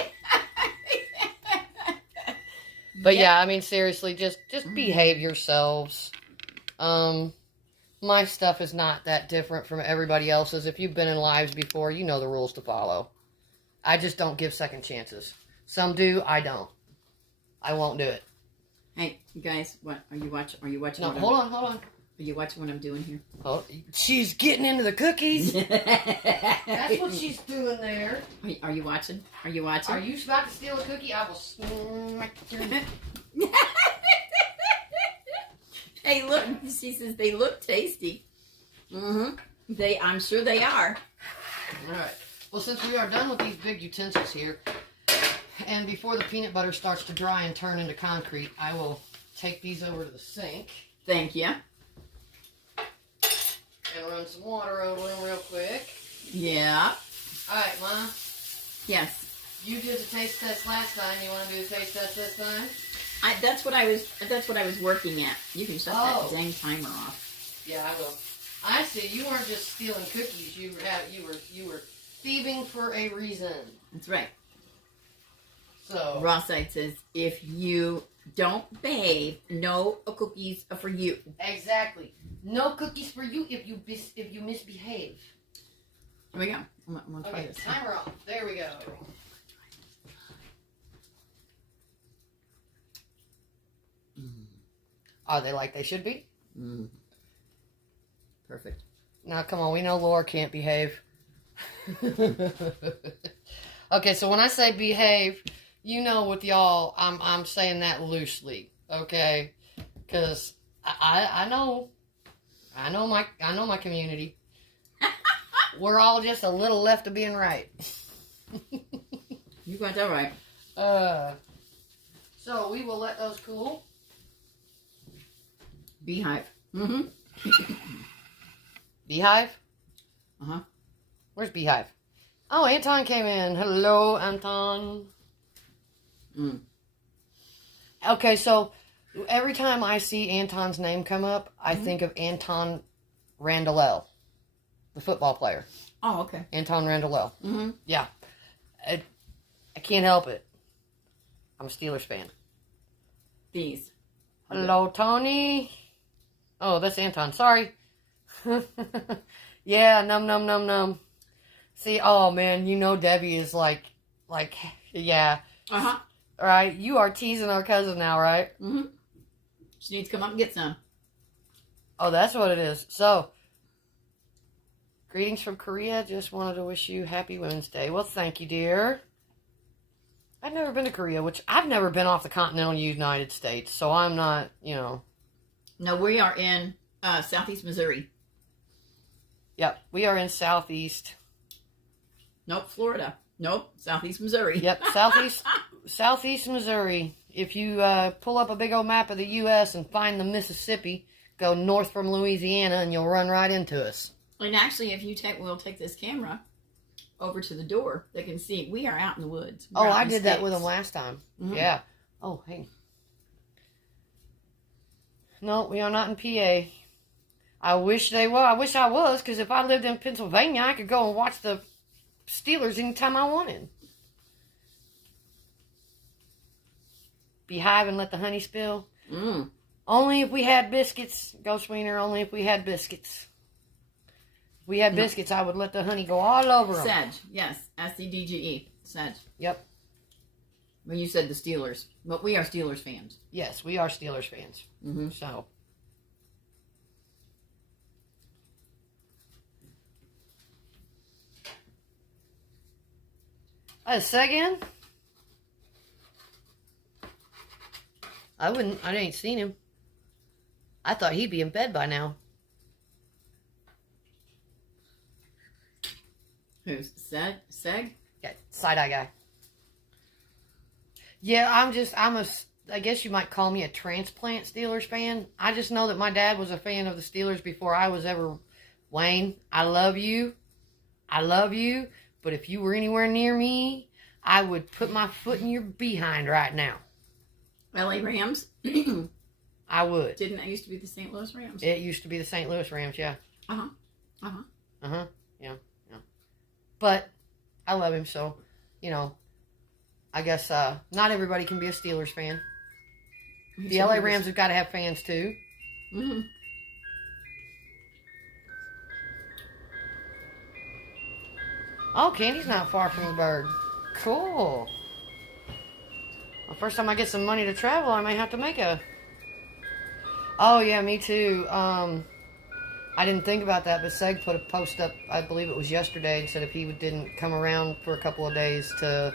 But yeah, I mean seriously, just behave yourselves. My stuff is not that different from everybody else's. If you've been in lives before, you know the rules to follow. I just don't give second chances. Some do, I don't. I won't do it. Hey, you guys, what are you watching? Are you watching? No, hold on. Are you watching what I'm doing here? Oh, she's getting into the cookies. That's what she's doing there. Are you watching? Are you watching? Are you about to steal a cookie? I will smack you. Hey, look. She says they look tasty. I'm sure they are. All right. Well, since we are done with these big utensils here, and before the peanut butter starts to dry and turn into concrete, I will take these over to the sink. Thank you. And run some water over them real quick. Yeah. All right, Ma. Yes. You did the taste test last time. You want to do the taste test this time? That's what I was working at. You can shut that dang timer off. Yeah, I will. I see. You weren't just stealing cookies. You were thieving for a reason. That's right. So Rossite says, if you don't behave, no cookies are for you. exactly. No cookies for you if you misbehave. Here we go. I'm gonna try Okay, this. timer off. There we go. Are they like they should be? Perfect. Now, come on. We know Laura can't behave. Okay, so when I say behave, you know, with y'all, I'm saying that loosely. Okay, because I know my community. We're all just a little left of being right. You got that right. So we will let those cool. Beehive. Beehive? Uh-huh. Where's Beehive? Oh, Anton came in. Hello, Anton. Okay, so every time I see Anton's name come up, I think of Anton Randall, the football player. Oh, okay. Anton Randall. Mm-hmm. Yeah. I can't help it. I'm a Steelers fan. These. Hello, Tony. Oh, that's Anton. Sorry. Yeah, num. See, oh man, you know Debbie is like, yeah. Uh-huh. Right? You are teasing our cousin now, right? Mm-hmm. She needs to come up and get some. Oh, that's what it is. So, greetings from Korea. Just wanted to wish you happy Women's Day. Well, thank you, dear. I've never been to Korea, which I've never been off the continental United States, so I'm not, you know. No, we are in southeast Missouri. Yep, we are in southeast. Nope, Florida. Nope, southeast Missouri. Yep, southeast Missouri. If you pull up a big old map of the U.S. and find the Mississippi, go north from Louisiana, and you'll run right into us. And actually, if you we'll take this camera over to the door, they can see we are out in the woods. We're out I in did that sticks. with them last time. Mhm. Yeah. Oh, hey. No, we are not in PA. I wish they were. I wish I was, because if I lived in Pennsylvania, I could go and watch the Steelers anytime I wanted. Beehive and let the honey spill. Only if we had biscuits, Ghost Wiener, only if we had biscuits. If we had biscuits, I would let the honey go all over them. Sedge, yes. S-E-D-G-E. Sedge. Yep. When you said the Steelers. But we are Steelers fans. Yes, we are Steelers fans. Mm-hmm. So. Second? I ain't seen him. I thought he'd be in bed by now. Who's? Seg? Yeah, side-eye guy. Yeah, I guess you might call me a transplant Steelers fan. I just know that my dad was a fan of the Steelers before I was ever. Wayne, I love you. But if you were anywhere near me, I would put my foot in your behind right now. LA Rams? I would. Didn't that used to be the St. Louis Rams? It used to be the St. Louis Rams, yeah. Yeah. But I love him, so, you know, I guess not everybody can be a Steelers fan. The LA Rams have got to have fans, too. Mm-hmm. Oh, Candy's not far from the bird. Cool. Well, first time I get some money to travel, I may have to make a... Oh, yeah, me too. I didn't think about that, but Seg put a post up, I believe it was yesterday, and said if he didn't come around for a couple of days to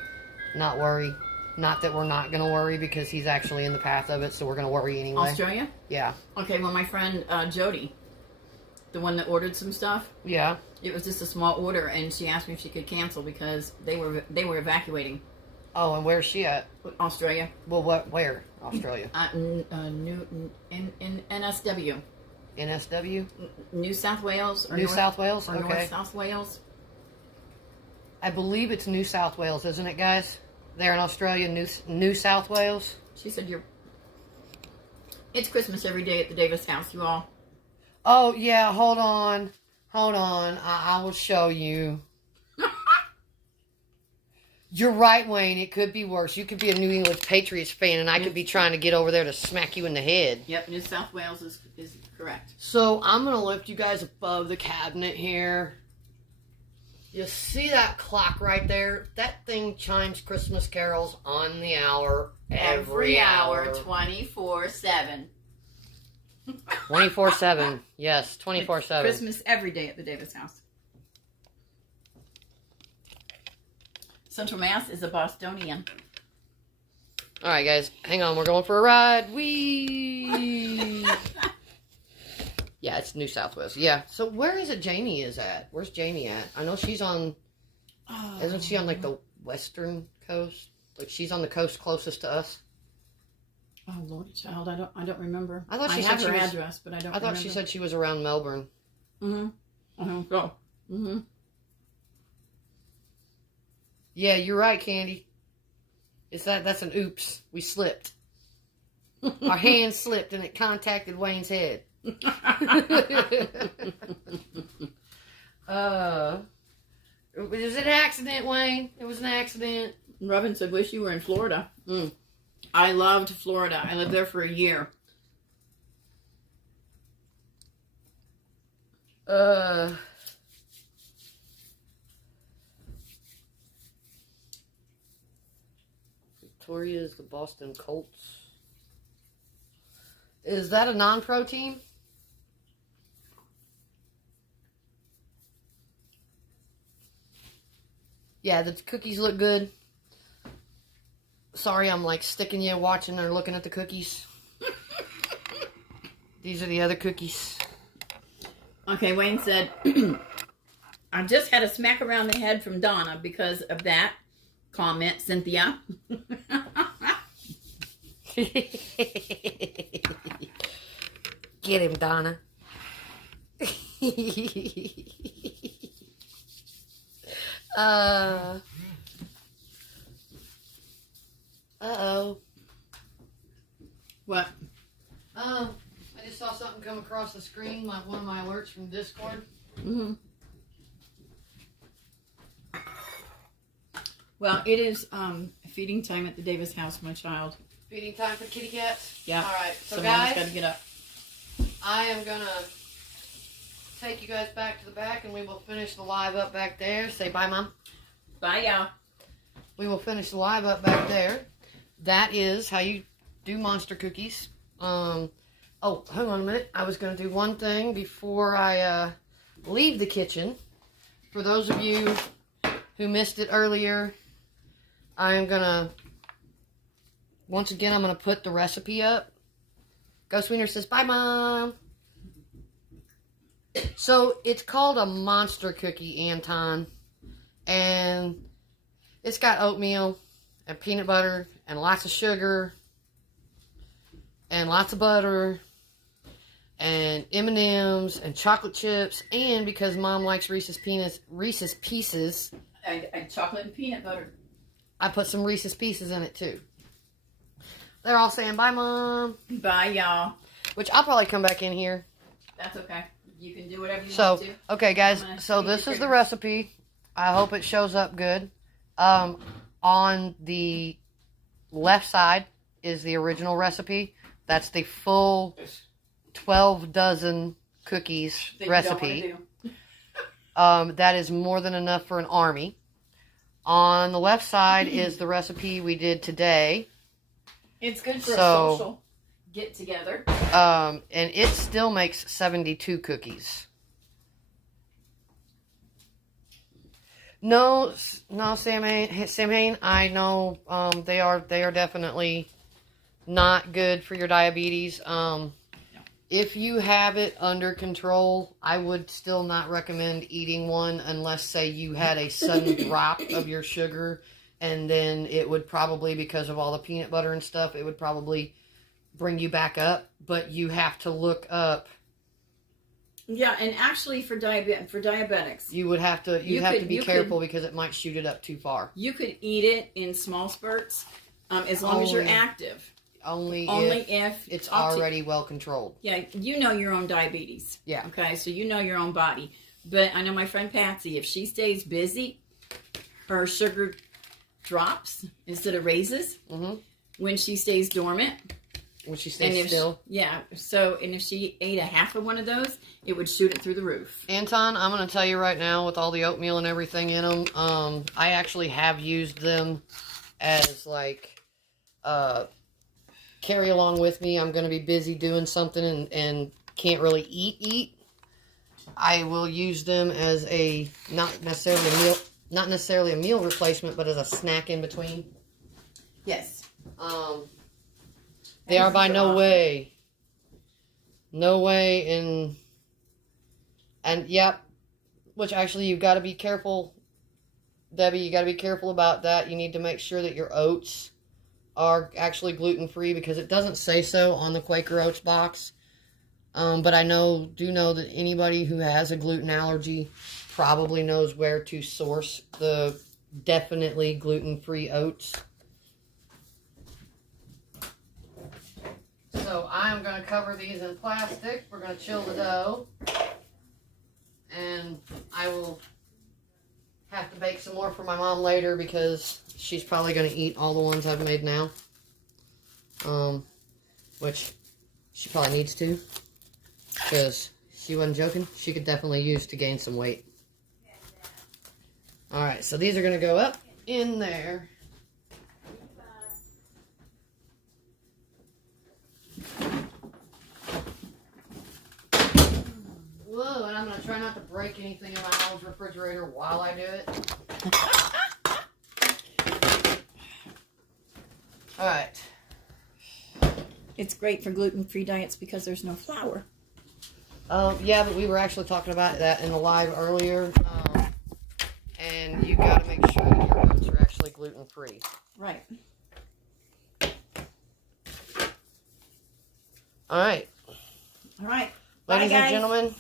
not worry. Not that we're not going to worry, because he's actually in the path of it, so we're going to worry anyway. Australia? Yeah. Okay, well, my friend Jody, the one that ordered some stuff, Yeah. it was just a small order, and she asked me if she could cancel because they were evacuating. Oh, and where's she at? Australia. Well, where? Australia. NSW. NSW? New South Wales. Or New South Wales? Or Okay. North South Wales. I believe it's New South Wales, isn't it, guys? There in Australia, New South Wales. She said, it's Christmas every day at the Davis house, you all. Oh, yeah, hold on. Hold on. I will show you. You're right, Wayne. It could be worse. You could be a New England Patriots fan, and I could be trying to get over there to smack you in the head. Yep, New South Wales is correct. So I'm going to lift you guys above the cabinet here. You see that clock right there? That thing chimes Christmas carols on the hour. Every hour. 24/7. 24/7. Yes, 24/7. Christmas every day at the Davis house. Central Mass is a Bostonian. All right, guys. Hang on. We're going for a ride. Whee! Yeah, it's New South Wales. Yeah. So where is it Jamie is at? Where's Jamie at? I know she's on... Isn't she on, like, the western coast? Like, she's on the coast closest to us? Oh, Lordy child, I don't remember. I thought she have said her she was, address, but I don't I thought remember. she said she was around Melbourne. Mm-hmm. Go. Mm-hmm. Yeah, you're right, Candy. That's an oops. We slipped. Our hand slipped and it contacted Wayne's head. It was an accident, Wayne. It was an accident. Robin said, wish you were in Florida. I loved Florida. I lived there for a year. Victoria is the Boston Colts. Is that a non-pro team? Yeah, the cookies look good. Sorry, I'm like sticking you watching or looking at the cookies. These are the other cookies. Okay, Wayne said, I just had a smack around the head from Donna because of that comment, Cynthia. Get him, Donna. Uh-oh. What? I just saw something come across the screen, like one of my alerts from Discord. Mm-hmm. Well, it is feeding time at the Davis house, my child. Feeding time for kitty cats? Yeah. All right, so Someone's guys, got to get up. I am going to take you guys back to the back, and we will finish the live up back there. Say bye, Mom. Bye, y'all. We will finish the live up back there. That is how you do monster cookies. Oh, hang on a minute. I was going to do one thing before I leave the kitchen. For those of you who missed it earlier, I am going to, once again, I'm going to put the recipe up. Ghost Wiener says, bye, Mom. So, it's called a monster cookie, Anton. And it's got oatmeal and peanut butter and lots of sugar and lots of butter and M&Ms and chocolate chips. And because Mom likes Reese's Pieces, And chocolate and peanut butter. I put some Reese's Pieces in it too. They're all saying, bye, Mom. Bye, y'all. Which I'll probably come back in here. That's okay. You can do whatever you So, want to. okay, guys. So this is the recipe. I hope it shows up good. On the left side is the original recipe. That's the full 12 dozen cookies That recipe. That is more than enough for an army. On the left side is the recipe we did today. It's good for a social get together. And it still makes 72 cookies. No, Sam Hain, I know they are definitely not good for your diabetes. If you have it under control, I would still not recommend eating one unless, say, you had a sudden drop of your sugar, and then it would probably, because of all the peanut butter and stuff, it would probably bring you back up. But you have to look up. Yeah, and actually for diabetics, You would have to be careful because it might shoot it up too far. You could eat it in small spurts as long as you're Only- active. Only if it's already well controlled. Yeah, you know your own diabetes. Yeah. Okay, so you know your own body. But I know my friend Patsy, if she stays busy, her sugar drops instead of raises. Mm-hmm. When she stays dormant. When she stays still. Yeah. So, and if she ate a half of one of those, it would shoot it through the roof. Anton, I'm going to tell you right now, with all the oatmeal and everything in them, I actually have used them as, like, carry along with me. I'm going to be busy doing something and can't really eat. I will use them as a, not necessarily a meal replacement, but as a snack in between. Yes. They are by no way and yep, which actually you've got to be careful, Debbie, you got to be careful about that. You need to make sure that your oats are actually gluten-free, because it doesn't say so on the Quaker Oats box. But I do know that anybody who has a gluten allergy probably knows where to source the definitely gluten-free oats. So I'm going to cover these in plastic. We're going to chill the dough. And I will have to bake some more for my mom later, because she's probably going to eat all the ones I've made now. Which she probably needs to, because she wasn't joking. She could definitely use to gain some weight. Alright, so these are going to go up in there. Whoa, and I'm going to try not to break anything in my mom's refrigerator while I do it. Alright. It's great for gluten-free diets because there's no flour. Yeah, but we were actually talking about that in the live earlier. And you got to make sure that your oats are actually gluten-free. Right. Alright. Alright. Ladies and gentlemen.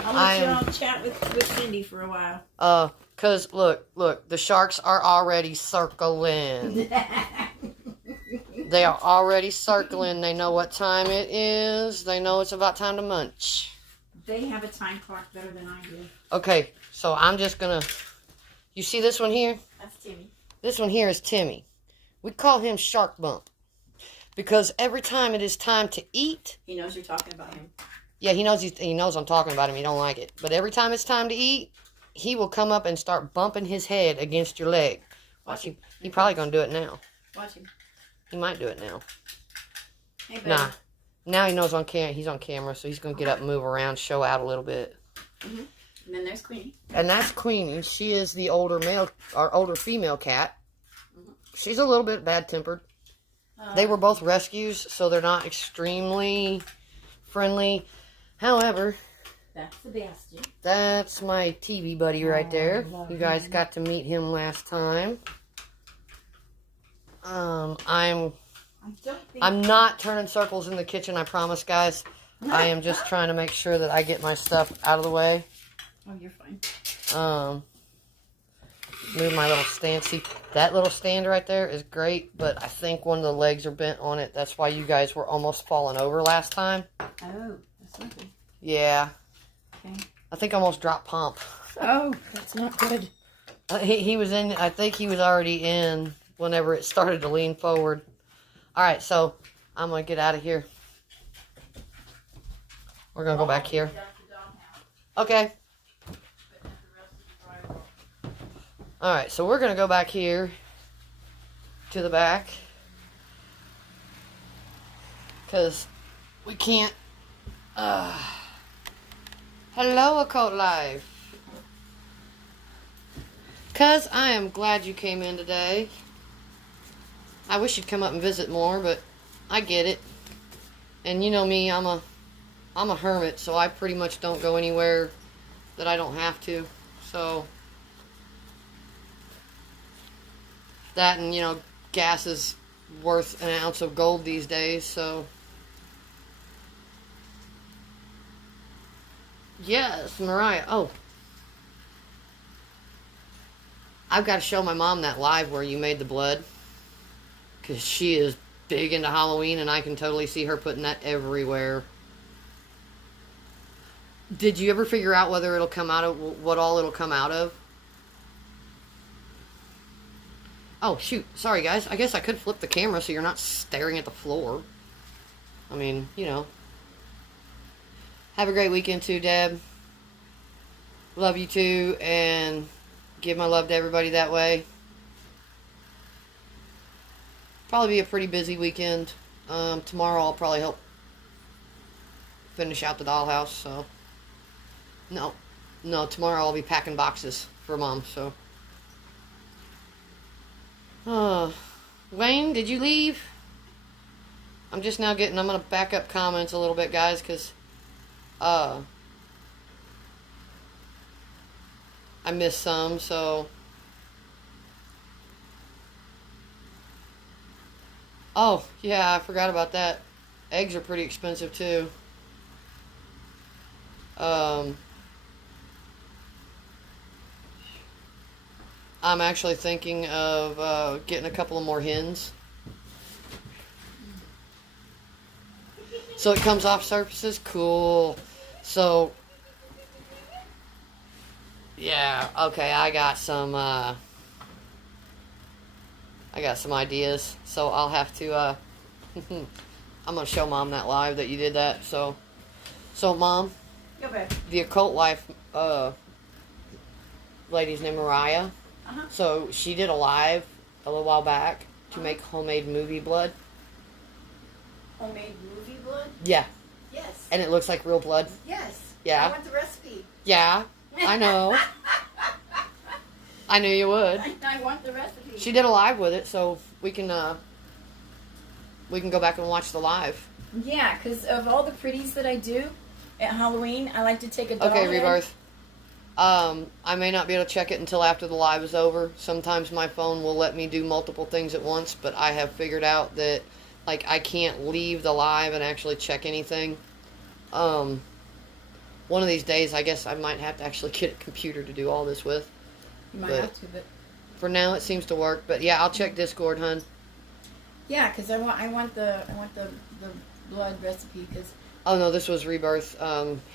I'll let you all chat with Cindy for a while. Because, look, the sharks are already circling. They are already circling. They know what time it is. They know it's about time to munch. They have a time clock better than I do. Okay, so I'm just going to... You see this one here? That's Timmy. This one here is Timmy. We call him Shark Bump, because every time it is time to eat... He knows you're talking about him. Yeah, he knows I'm talking about him. He don't like it. But every time it's time to eat, he will come up and start bumping his head against your leg. Watch him. He's probably going to do it now. Watch him. He might do it now. Hey, baby. Nah. Now he knows he's on camera, so he's going to get up and move around, show out a little bit. Mm-hmm. And then there's Queenie. And that's Queenie. She is the older female cat. Mm-hmm. She's a little bit bad-tempered. They were both rescues, so they're not extremely friendly. However, that's Sebastian. That's my TV buddy right there. You guys got to meet him last time. I'm not turning circles in the kitchen, I promise, guys. I am just trying to make sure that I get my stuff out of the way. Oh, you're fine. Move my little stand. See, that little stand right there is great, but I think one of the legs are bent on it. That's why you guys were almost falling over last time. Oh, that's not good. Yeah. Okay. I think I almost dropped Pomp. Oh, that's not good. He was in, I think he was already in whenever it started to lean forward. Alright, so I'm going to get out of here. We're going to go back here. Okay. Alright, so we're going to go back here to the back. Because we can't... Hello, Occult Life. Cuz, I am glad you came in today. I wish you'd come up and visit more, but I get it. And you know me, I'm a hermit, so I pretty much don't go anywhere that I don't have to. So, that and, you know, gas is worth an ounce of gold these days, so... Yes, Mariah. Oh. I've got to show my mom that live where you made the blood. Because she is big into Halloween, and I can totally see her putting that everywhere. Did you ever figure out whether it'll come out of, what all it'll come out of? Oh, shoot. Sorry, guys. I guess I could flip the camera so you're not staring at the floor. I mean, you know. Have a great weekend, too, Deb. Love you, too, and give my love to everybody that way. Probably be a pretty busy weekend. Tomorrow I'll probably help finish out the dollhouse, so... No, tomorrow I'll be packing boxes for Mom, so... Wayne, did you leave? I'm just now I'm gonna back up comments a little bit, guys, because, I missed some, so... Oh, yeah, I forgot about that. Eggs are pretty expensive, too. I'm actually thinking of getting a couple of more hens. So it comes off surfaces? Cool. So, yeah, okay, I got some ideas. So I'll have to, I'm going to show Mom that live that you did that. So Mom, Okay. the occult wife, lady's named Mariah. Uh-huh. So she did a live a little while back to make homemade movie blood. Homemade movie blood? Yeah. Yes. And it looks like real blood. Yes. Yeah. I want the recipe. Yeah, I know. I knew you would. I want the recipe. She did a live with it, so we can go back and watch the live. Yeah, because of all the pretties that I do at Halloween, I like to take a doll Okay, head. Rebirth. I may not be able to check it until after the live is over. Sometimes my phone will let me do multiple things at once, but I have figured out that, like, I can't leave the live and actually check anything. One of these days, I guess I might have to actually get a computer to do all this with. You might have to, but... For now, it seems to work. But yeah, I'll check Discord, hun. Yeah, because I want the blood recipe, because... Oh, no, this was Rebirth.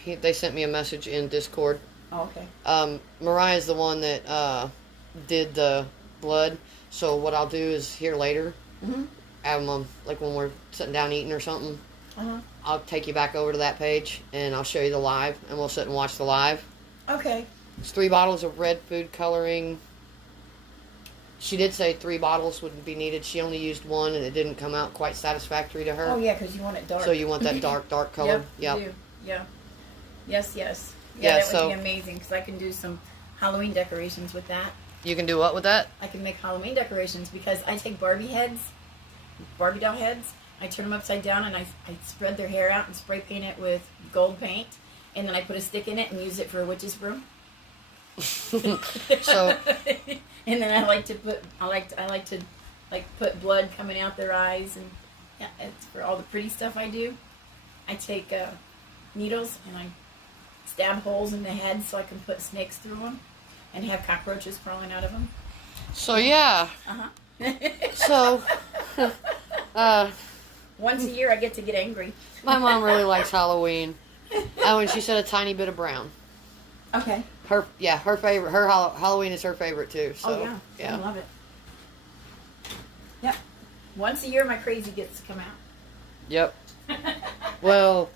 They sent me a message in Discord. Oh, okay. Mariah's the one that did the blood. So what I'll do is here later, have them, like when we're sitting down eating or something, I'll take you back over to that page and I'll show you the live, and we'll sit and watch the live. Okay. It's 3 bottles of red food coloring. She did say 3 bottles would be needed. She only used 1, and it didn't come out quite satisfactory to her. Oh, yeah, because you want it dark. So you want that dark color. Yep, you do. Yeah. Yes. Yeah, that would be amazing, because I can do some Halloween decorations with that. You can do what with that? I can make Halloween decorations, because I take Barbie doll heads, I turn them upside down, and I spread their hair out and spray paint it with gold paint, and then I put a stick in it and use it for a witch's broom. So, and then I like to put blood coming out their eyes, and yeah, it's for all the pretty stuff I do. I take needles and I stab holes in the head so I can put snakes through them and have cockroaches crawling out of them. So yeah. So, once a year I get to get angry. My mom really likes Halloween. Oh, and she said a tiny bit of brown. Okay. Her favorite. Her Halloween is her favorite too. So, oh yeah, I love it. Yep. Once a year, my crazy gets to come out. Yep. Well,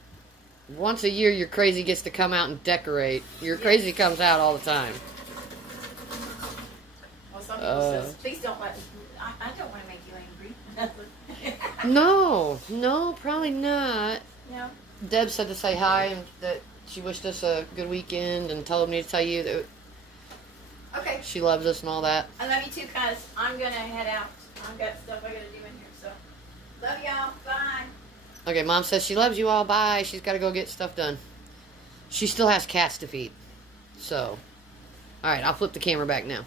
once a year, your crazy gets to come out and decorate. Your crazy comes out all the time. Well, some people says, please don't let. I don't want to make you angry. No, probably not. Yeah. Deb said to say hi and that she wished us a good weekend and told me to tell you that okay. She loves us and all that. I love you too, cuz I'm going to head out. I've got stuff I got to do in here, so. Love y'all. Bye. Okay, Mom says she loves you all. Bye. She's got to go get stuff done. She still has cats to feed. So, alright, I'll flip the camera back now.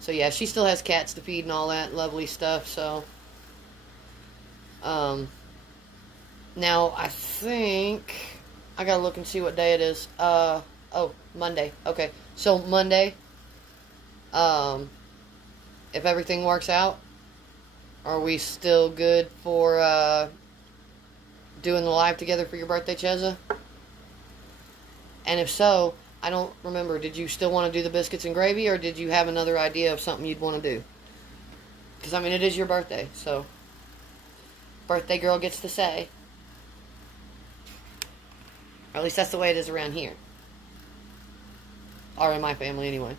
So, yeah, she still has cats to feed and all that lovely stuff, so. Now, I think I gotta look and see what day it is. Oh, Monday. Okay, so Monday, if everything works out, Are we still good for doing the live together for your birthday, Cheza? And if so, I don't remember. Did you still want to do the biscuits and gravy, or did you have another idea of something you'd want to do? Because, I mean, it is your birthday, so birthday girl gets to say. Or at least that's the way it is around here. Or in my family, anyway.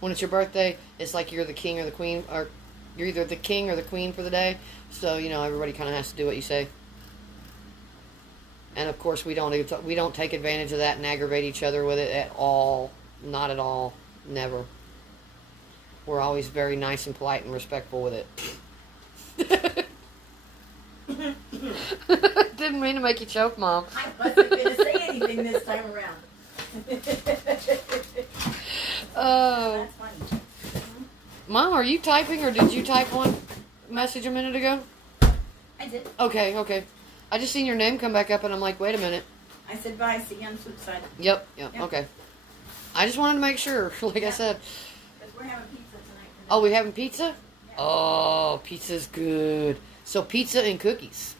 When it's your birthday, it's like you're the king or the queen, or you're either the king or the queen for the day. So, you know, everybody kind of has to do what you say. And, of course, we don't take advantage of that and aggravate each other with it at all. Not at all. Never. We're always very nice and polite and respectful with it. Didn't mean to make you choke, Mom. I wasn't going to say anything this time around. Oh. That's funny. Mom, are you typing, or did you type one message a minute ago? I did. Okay. I just seen your name come back up, and I'm like, wait a minute. I said bye. See you on the flip side. Yep, okay. I just wanted to make sure, like I said. Because we're having pizza tonight. Oh, we having pizza? Yeah. Oh, pizza's good. So pizza and cookies.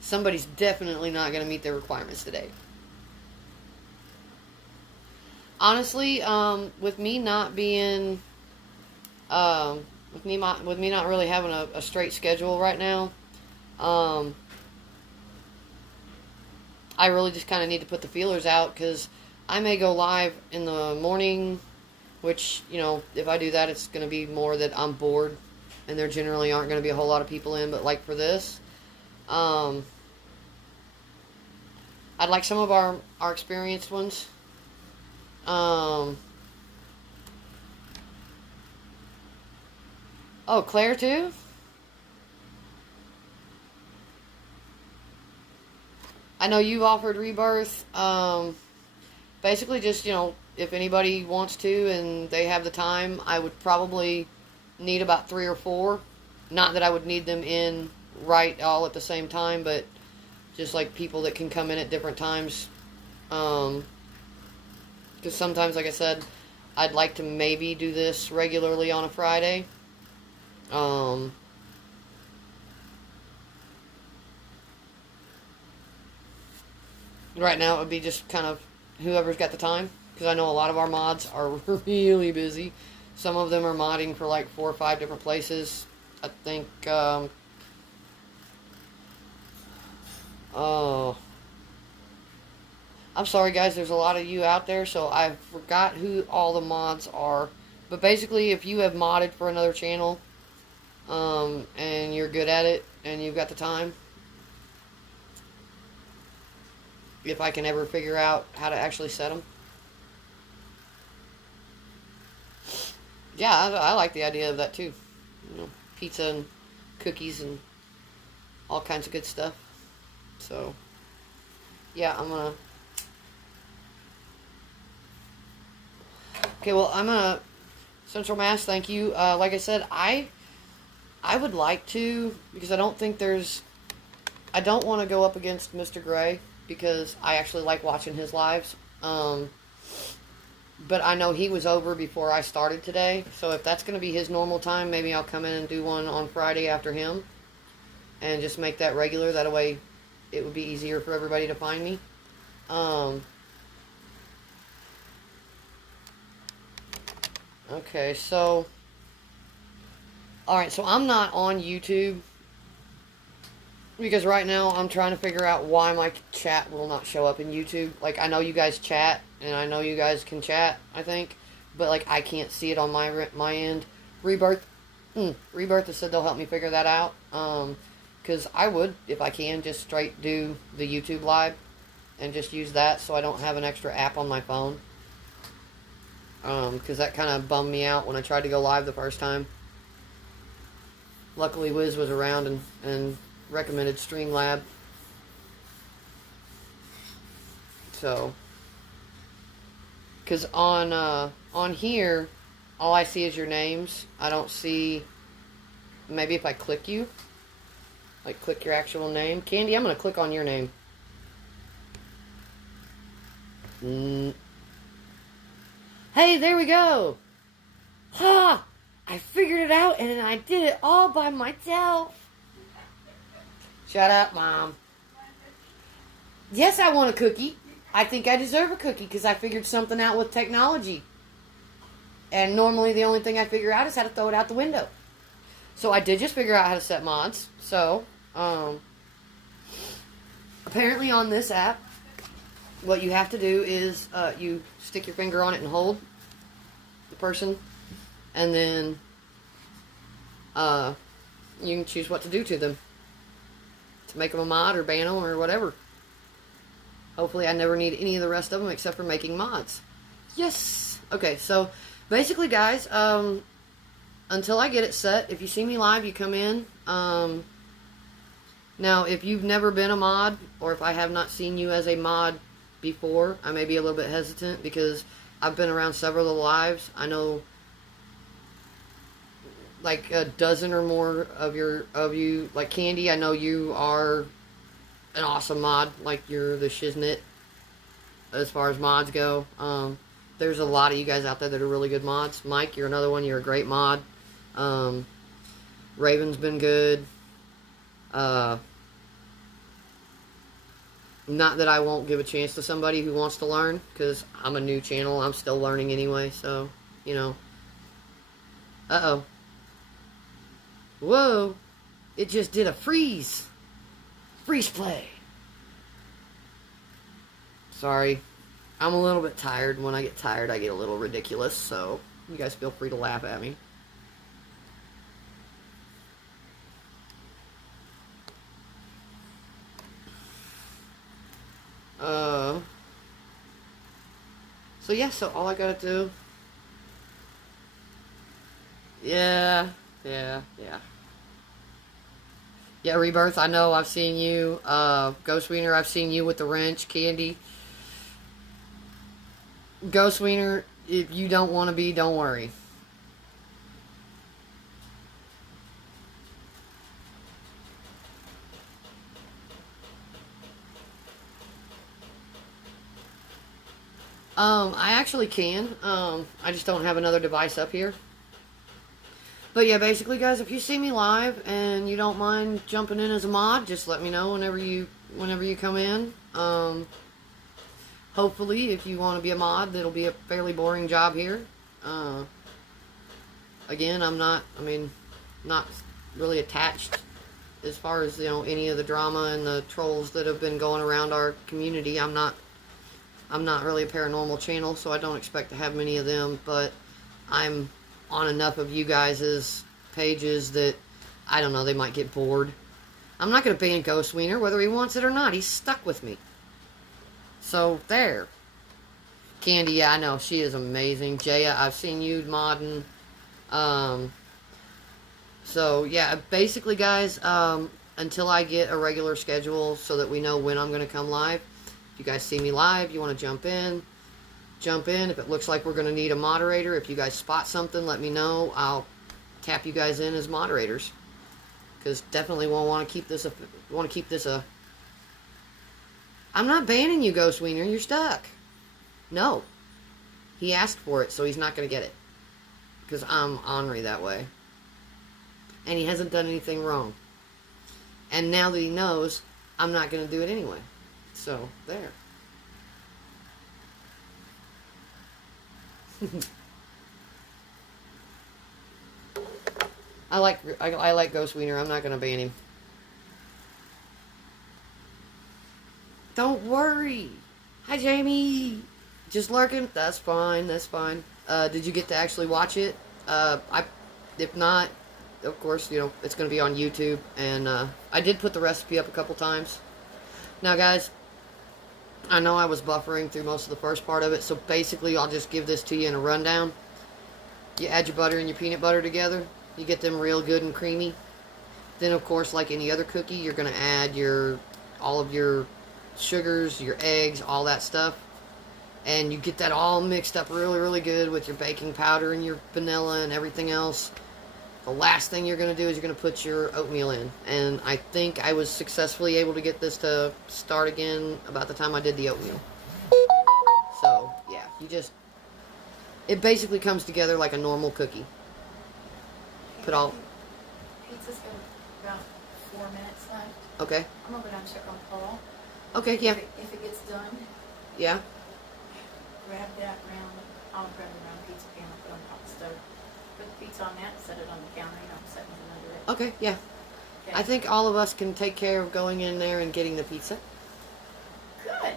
Somebody's definitely not going to meet their requirements today. Honestly, with me not being, with me not really having a straight schedule right now, I really just kind of need to put the feelers out, because I may go live in the morning, which, you know, if I do that, it's going to be more that I'm bored, and there generally aren't going to be a whole lot of people in. But like for this, I'd like some of our experienced ones. Oh, Claire too? I know you've offered Rebirth. Basically just, you know, if anybody wants to and they have the time, I would probably need about 3 or 4. Not that I would need them in right all at the same time, but just like people that can come in at different times. Because sometimes, like I said, I'd like to maybe do this regularly on a Friday. Right now it would be just kind of whoever's got the time, because I know a lot of our mods are really busy. Some of them are modding for like 4 or 5 different places. I think, oh, I'm sorry guys, there's a lot of you out there, so I forgot who all the mods are. But basically, if you have modded for another channel, and you're good at it, and you've got the time, if I can ever figure out how to actually set them. Yeah, I like the idea of that too. You know, pizza and cookies and all kinds of good stuff. So, yeah, I'm gonna... Okay, well, I'm gonna... Central Mass, thank you. Like I said, I would like to, because I don't think there's... I don't want to go up against Mr. Gray, because I actually like watching his lives. But I know he was over before I started today, so if that's going to be his normal time, maybe I'll come in and do one on Friday after him, and just make that regular. That way it would be easier for everybody to find me. Okay, so... Alright, so I'm not on YouTube, because right now I'm trying to figure out why my chat will not show up in YouTube. Like, I know you guys chat, and I know you guys can chat, I think, but, like, I can't see it on my end. Rebirth has said they'll help me figure that out, because I would, if I can, just straight do the YouTube live, and just use that so I don't have an extra app on my phone. Because that kind of bummed me out when I tried to go live the first time. Luckily, Wiz was around and recommended Streamlab. So, because on here, all I see is your names. I don't see... Maybe if I click you, like click your actual name. Candy, I'm going to click on your name. Hey, there we go. Ha! I figured it out, and I did it all by myself. Shut up, Mom. Yes, I want a cookie. I think I deserve a cookie because I figured something out with technology. And normally the only thing I figure out is how to throw it out the window. So I did just figure out how to set mods. So, apparently on this app, what you have to do is you stick your finger on it and hold the person. And then you can choose what to do to them. To make them a mod or ban them or whatever. Hopefully I never need any of the rest of them except for making mods. Yes! Okay, so basically, guys, until I get it set, if you see me live, you come in. Now, if you've never been a mod, or if I have not seen you as a mod before, I may be a little bit hesitant because I've been around several of the lives. I know like a dozen or more of you, like Candy, I know you are an awesome mod, like you're the shiznit as far as mods go. There's a lot of you guys out there that are really good mods. Mike, you're another one, you're a great mod. Raven's been good. Not that I won't give a chance to somebody who wants to learn, because I'm a new channel, I'm still learning anyway, so, you know. Uh-oh. Whoa! It just did a freeze! Freeze play! Sorry. I'm a little bit tired. When I get tired, I get a little ridiculous, so you guys feel free to laugh at me. So yeah, so all I gotta do... Yeah, Rebirth, I know, I've seen you. Ghost Wiener, I've seen you with the wrench. Candy. Ghost Wiener, if you don't want to be, don't worry. I actually can. I just don't have another device up here. But yeah, basically, guys, if you see me live and you don't mind jumping in as a mod, just let me know whenever you come in. Hopefully, if you want to be a mod, it'll be a fairly boring job here. Again, I'm not really attached as far as, you know, any of the drama and the trolls that have been going around our community. I'm not really a paranormal channel, so I don't expect to have many of them, but I'm on enough of you guys' pages that, I don't know, they might get bored. I'm not going to ban Ghost Wiener, whether he wants it or not. He's stuck with me. So, there. Candy, yeah, I know, she is amazing. Jaya, I've seen you modding. So, yeah, basically, guys, until I get a regular schedule so that we know when I'm going to come live, if you guys see me live, you want to jump in. Jump in. If it looks like we're going to need a moderator, if you guys spot something, let me know. I'll tap you guys in as moderators. Because definitely won't want to keep this a... I'm not banning you, Ghost Wiener. You're stuck. No. He asked for it, so he's not going to get it. Because I'm ornery that way. And he hasn't done anything wrong. And now that he knows, I'm not going to do it anyway. So, there. I like Ghost Wiener. I'm not going to ban him. Don't worry. Hi, Jamie. Just lurking? That's fine. That's fine. Did you get to actually watch it? If not, of course, you know, it's going to be on YouTube. And I did put the recipe up a couple times. Now, guys, I know I was buffering through most of the first part of it, so basically I'll just give this to you in a rundown. You add your butter and your peanut butter together. You get them real good and creamy. Then, of course, like any other cookie, you're going to add all of your sugars, your eggs, all that stuff. And you get that all mixed up really, really good with your baking powder and your vanilla and everything else. The last thing you're going to do is you're going to put your oatmeal in. And I think I was successfully able to get this to start again about the time I did the oatmeal. So, yeah, it basically comes together like a normal cookie. put all... Pizza's got about 4 minutes left. Okay. I'm going to go down and check on Paul. Okay, yeah. If it gets done, Yeah. grab that round. I'll grab the round pizza pan and put it on top of the stove. Put the pizza on that and set it on the counter. You know, set it under it. Okay, yeah. Okay. I think all of us can take care of going in there and getting the pizza. Good.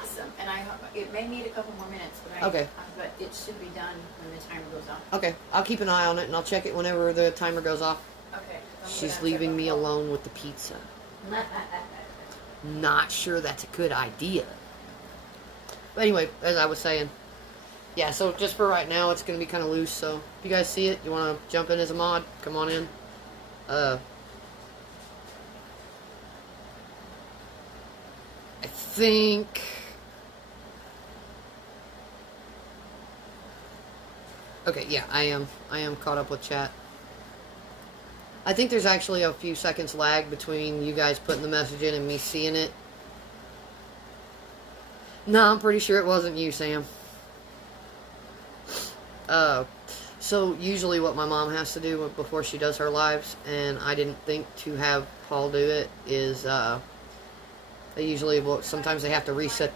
Awesome. And it may need a couple more minutes, but but it should be done when the timer goes off. Okay, I'll keep an eye on it and I'll check it whenever the timer goes off. Okay. She's leaving me alone with the pizza. Not sure that's a good idea. But anyway, as I was saying, yeah, so just for right now, it's going to be kind of loose. So if you guys see it, you want to jump in as a mod, come on in. I think... Okay, yeah, I am caught up with chat. I think there's actually a few seconds lag between you guys putting the message in and me seeing it. No, I'm pretty sure it wasn't you, Sam. So usually what my mom has to do before she does her lives, and I didn't think to have Paul do it, is they usually will, sometimes they have to reset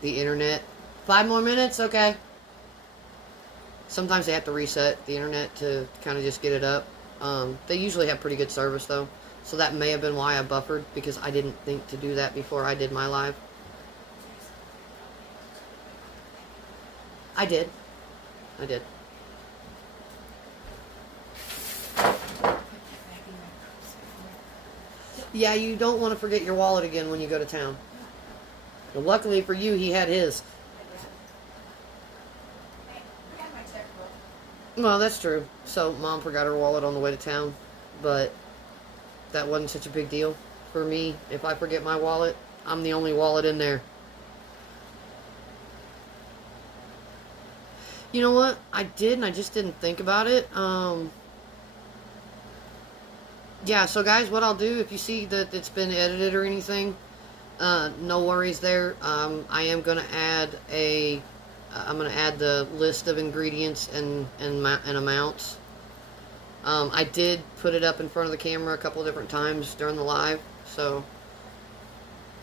the internet. 5 more minutes? Okay. Sometimes they have to reset the internet to kind of just get it up. They usually have pretty good service though, so that may have been why I buffered, because I didn't think to do that before I did my live. I did. Yeah, you don't want to forget your wallet again when you go to town. Well, luckily for you, he had his. Well, that's true. So, Mom forgot her wallet on the way to town, but that wasn't such a big deal for me. If I forget my wallet, I'm the only wallet in there. You know what? I did, and I just didn't think about it. Yeah, so guys, what I'll do, if you see that it's been edited or anything, no worries there. I am going to add I'm going to add the list of ingredients and amounts. I did put it up in front of the camera a couple of different times during the live, so,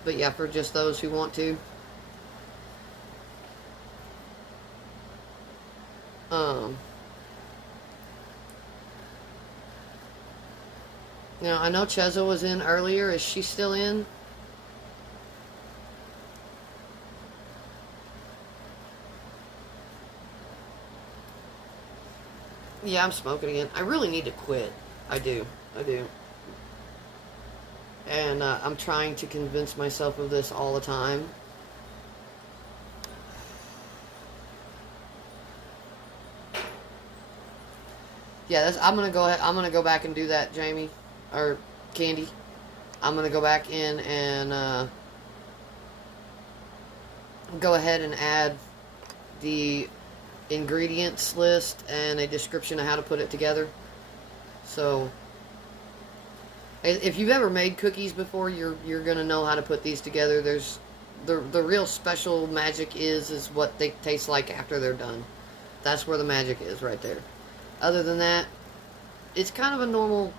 but yeah, for just those who want to. Now, I know Cheza was in earlier. Is she still in? Yeah, I'm smoking again. I really need to quit. I do. And I'm trying to convince myself of this all the time. Yeah, I'm gonna go ahead. I'm gonna go back and do that, Jamie, or Candy. I'm gonna go back in and go ahead and add the ingredients list and a description of how to put it together. So, if you've ever made cookies before, you're gonna know how to put these together. There's the real special magic is what they taste like after they're done. That's where the magic is, right there. Other than that, it's kind of a normal,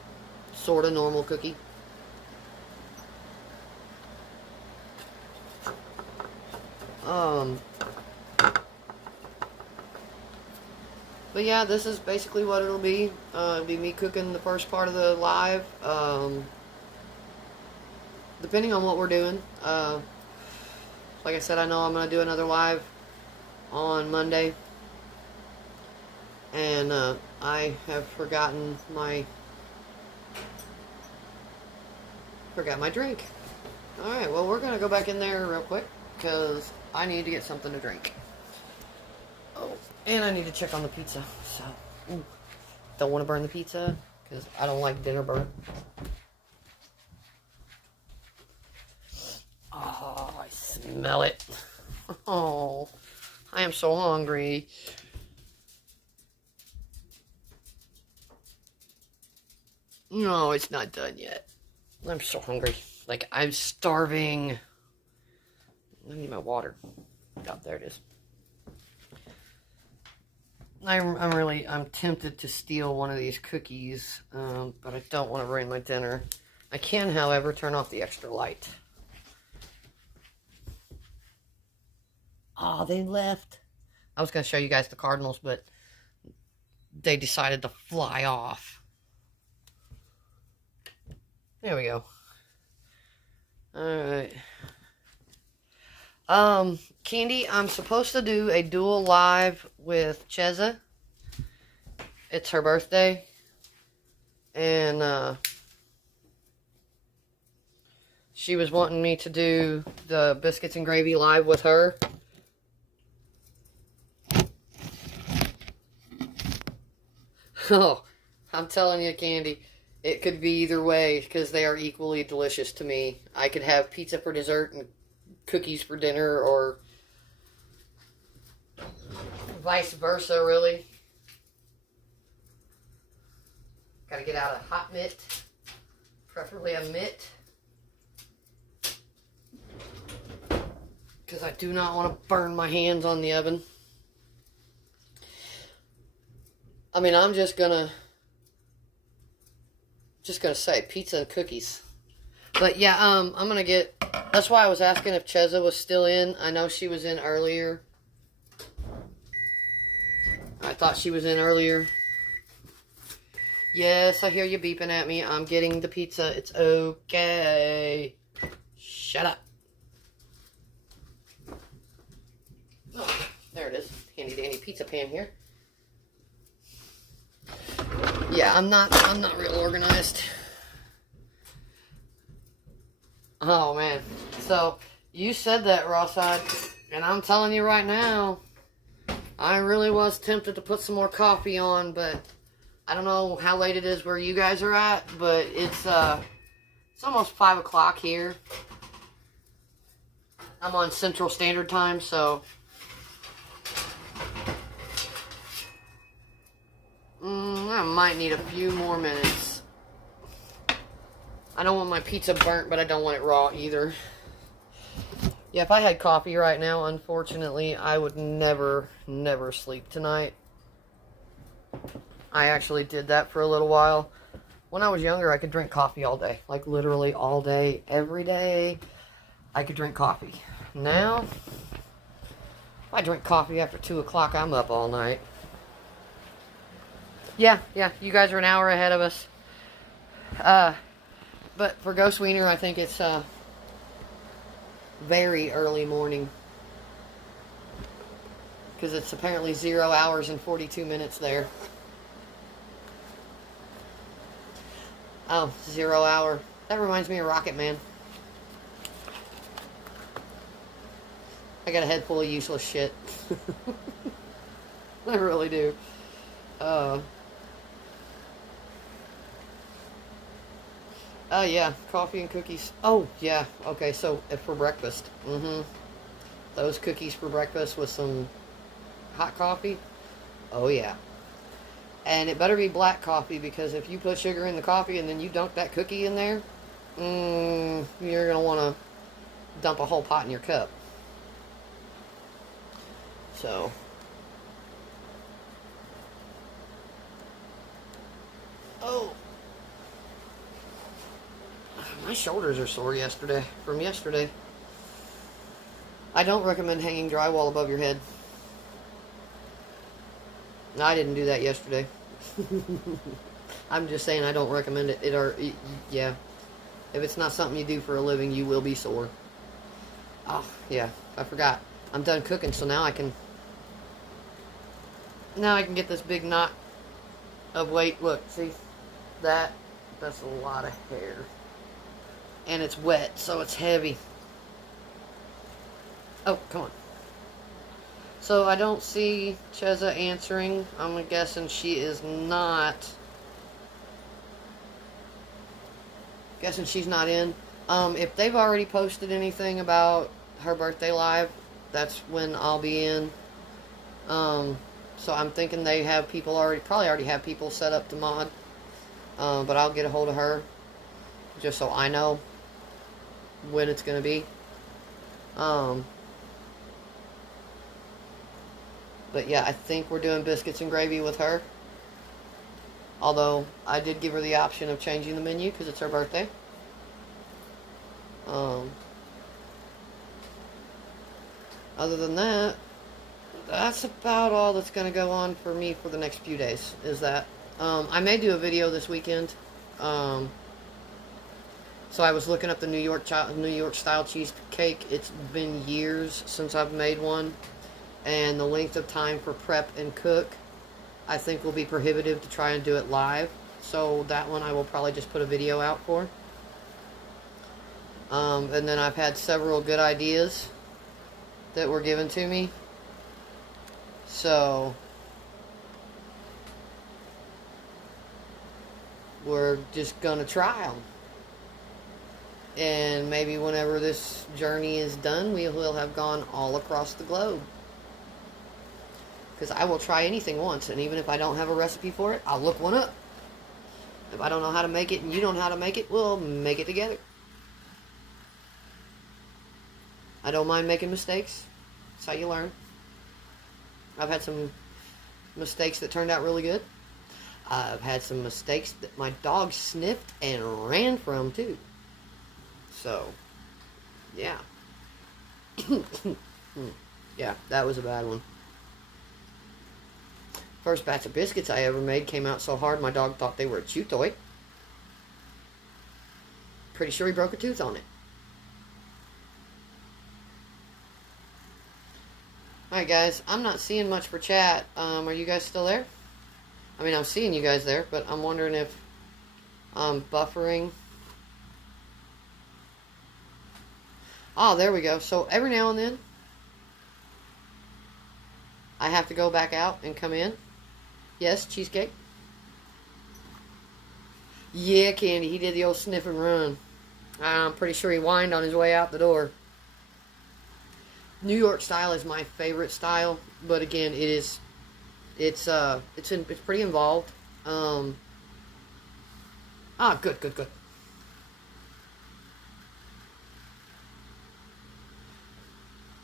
sort of normal cookie. But yeah, this is basically what it'll be. It'll be me cooking the first part of the live. Depending on what we're doing. Like I said, I know I'm going to do another live on Monday. And I have forgot my drink. Alright, well, we're going to go back in there real quick, because I need to get something to drink. Oh, and I need to check on the pizza, so, don't want to burn the pizza, because I don't like dinner burn. Oh, I smell it. Oh, I am so hungry. No, it's not done yet. I'm so hungry. Like, I'm starving. I need my water. Oh, there it is. I'm tempted to steal one of these cookies, but I don't want to ruin my dinner. I can, however, turn off the extra light. Oh, they left. I was going to show you guys the Cardinals, but they decided to fly off. There we go. Alright. Candy, I'm supposed to do a dual live with Cheza. It's her birthday. And, she was wanting me to do the biscuits and gravy live with her. Oh, I'm telling you, Candy, it could be either way because they are equally delicious to me. I could have pizza for dessert and cookies for dinner, or vice versa, really. Gotta get out a hot mitt, preferably a mitt, because I do not want to burn my hands on the oven. I mean, I'm just gonna say pizza and cookies. But yeah, I'm gonna get, that's why I was asking if Cheza was still in. I know she was in earlier. I thought she was in earlier. Yes, I hear you beeping at me. I'm getting the pizza. It's okay. Shut up. Oh, there it is. Handy dandy pizza pan here. Yeah, I'm not real organized. Oh man. So you said that, Ross-eyed, and I'm telling you right now, I really was tempted to put some more coffee on, but I don't know how late it is where you guys are at, but it's almost 5 o'clock here. I'm on Central Standard Time, so I might need a few more minutes. I don't want my pizza burnt, but I don't want it raw either. Yeah, if I had coffee right now, unfortunately, I would never sleep tonight. I actually did that for a little while. When I was younger, I could drink coffee all day. Like, literally all day, every day, I could drink coffee. Now, if I drink coffee after 2 o'clock, I'm up all night. Yeah, you guys are an hour ahead of us. But for Ghost Wiener, I think it's very early morning. Because it's apparently 0 hours and 42 minutes there. Oh, 0 hour. That reminds me of Rocket Man. I got a head full of useless shit. I really do. Yeah, coffee and cookies. Oh, yeah. Okay, so for breakfast. Those cookies for breakfast with some hot coffee. Oh, yeah. And it better be black coffee, because if you put sugar in the coffee and then you dunk that cookie in there, you're going to want to dump a whole pot in your cup. So. Oh. My shoulders are sore from yesterday. I don't recommend hanging drywall above your head. I didn't do that yesterday. I'm just saying I don't recommend it. Yeah. If it's not something you do for a living, you will be sore. Oh, yeah. I forgot. I'm done cooking, so now I can get this big knot of weight. Look, see? That's a lot of hair. And it's wet, so it's heavy. Oh, come on. So I don't see Cheza answering. I'm guessing she is not. Guessing she's not in. If they've already posted anything about her birthday live, that's when I'll be in. So I'm thinking they have people probably already have people set up to mod. But I'll get a hold of her, just so I know when it's going to be. But yeah, I think we're doing biscuits and gravy with her. Although I did give her the option of changing the menu because it's her birthday. Other than that, that's about all that's going to go on for me for the next few days. Is that I may do a video this weekend. So I was looking up the New York style cheesecake. It's been years since I've made one, and the length of time for prep and cook, I think, will be prohibitive to try and do it live. So that one I will probably just put a video out for. And then I've had several good ideas that were given to me. So we're just gonna try them. And maybe whenever this journey is done, we will have gone all across the globe. Because I will try anything once, and even if I don't have a recipe for it, I'll look one up. If I don't know how to make it and you don't know how to make it, we'll make it together. I don't mind making mistakes. That's how you learn. I've had some mistakes that turned out really good. I've had some mistakes that my dog sniffed and ran from, too. So, yeah. Yeah, that was a bad one. First batch of biscuits I ever made came out so hard my dog thought they were a chew toy. Pretty sure he broke a tooth on it. Alright guys, I'm not seeing much for chat. Are you guys still there? I mean, I'm seeing you guys there, but I'm wondering if buffering. Oh, there we go. So every now and then, I have to go back out and come in. Yes, cheesecake. Yeah, Candy, he did the old sniff and run. I'm pretty sure he whined on his way out the door. New York style is my favorite style, but again, it's pretty involved. Good.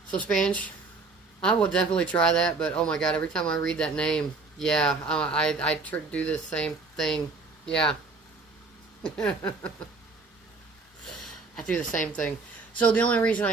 So Spanish, I will definitely try that, but oh my god, every time I read that name, yeah, I do the same thing. Yeah. I do the same thing. So the only reason I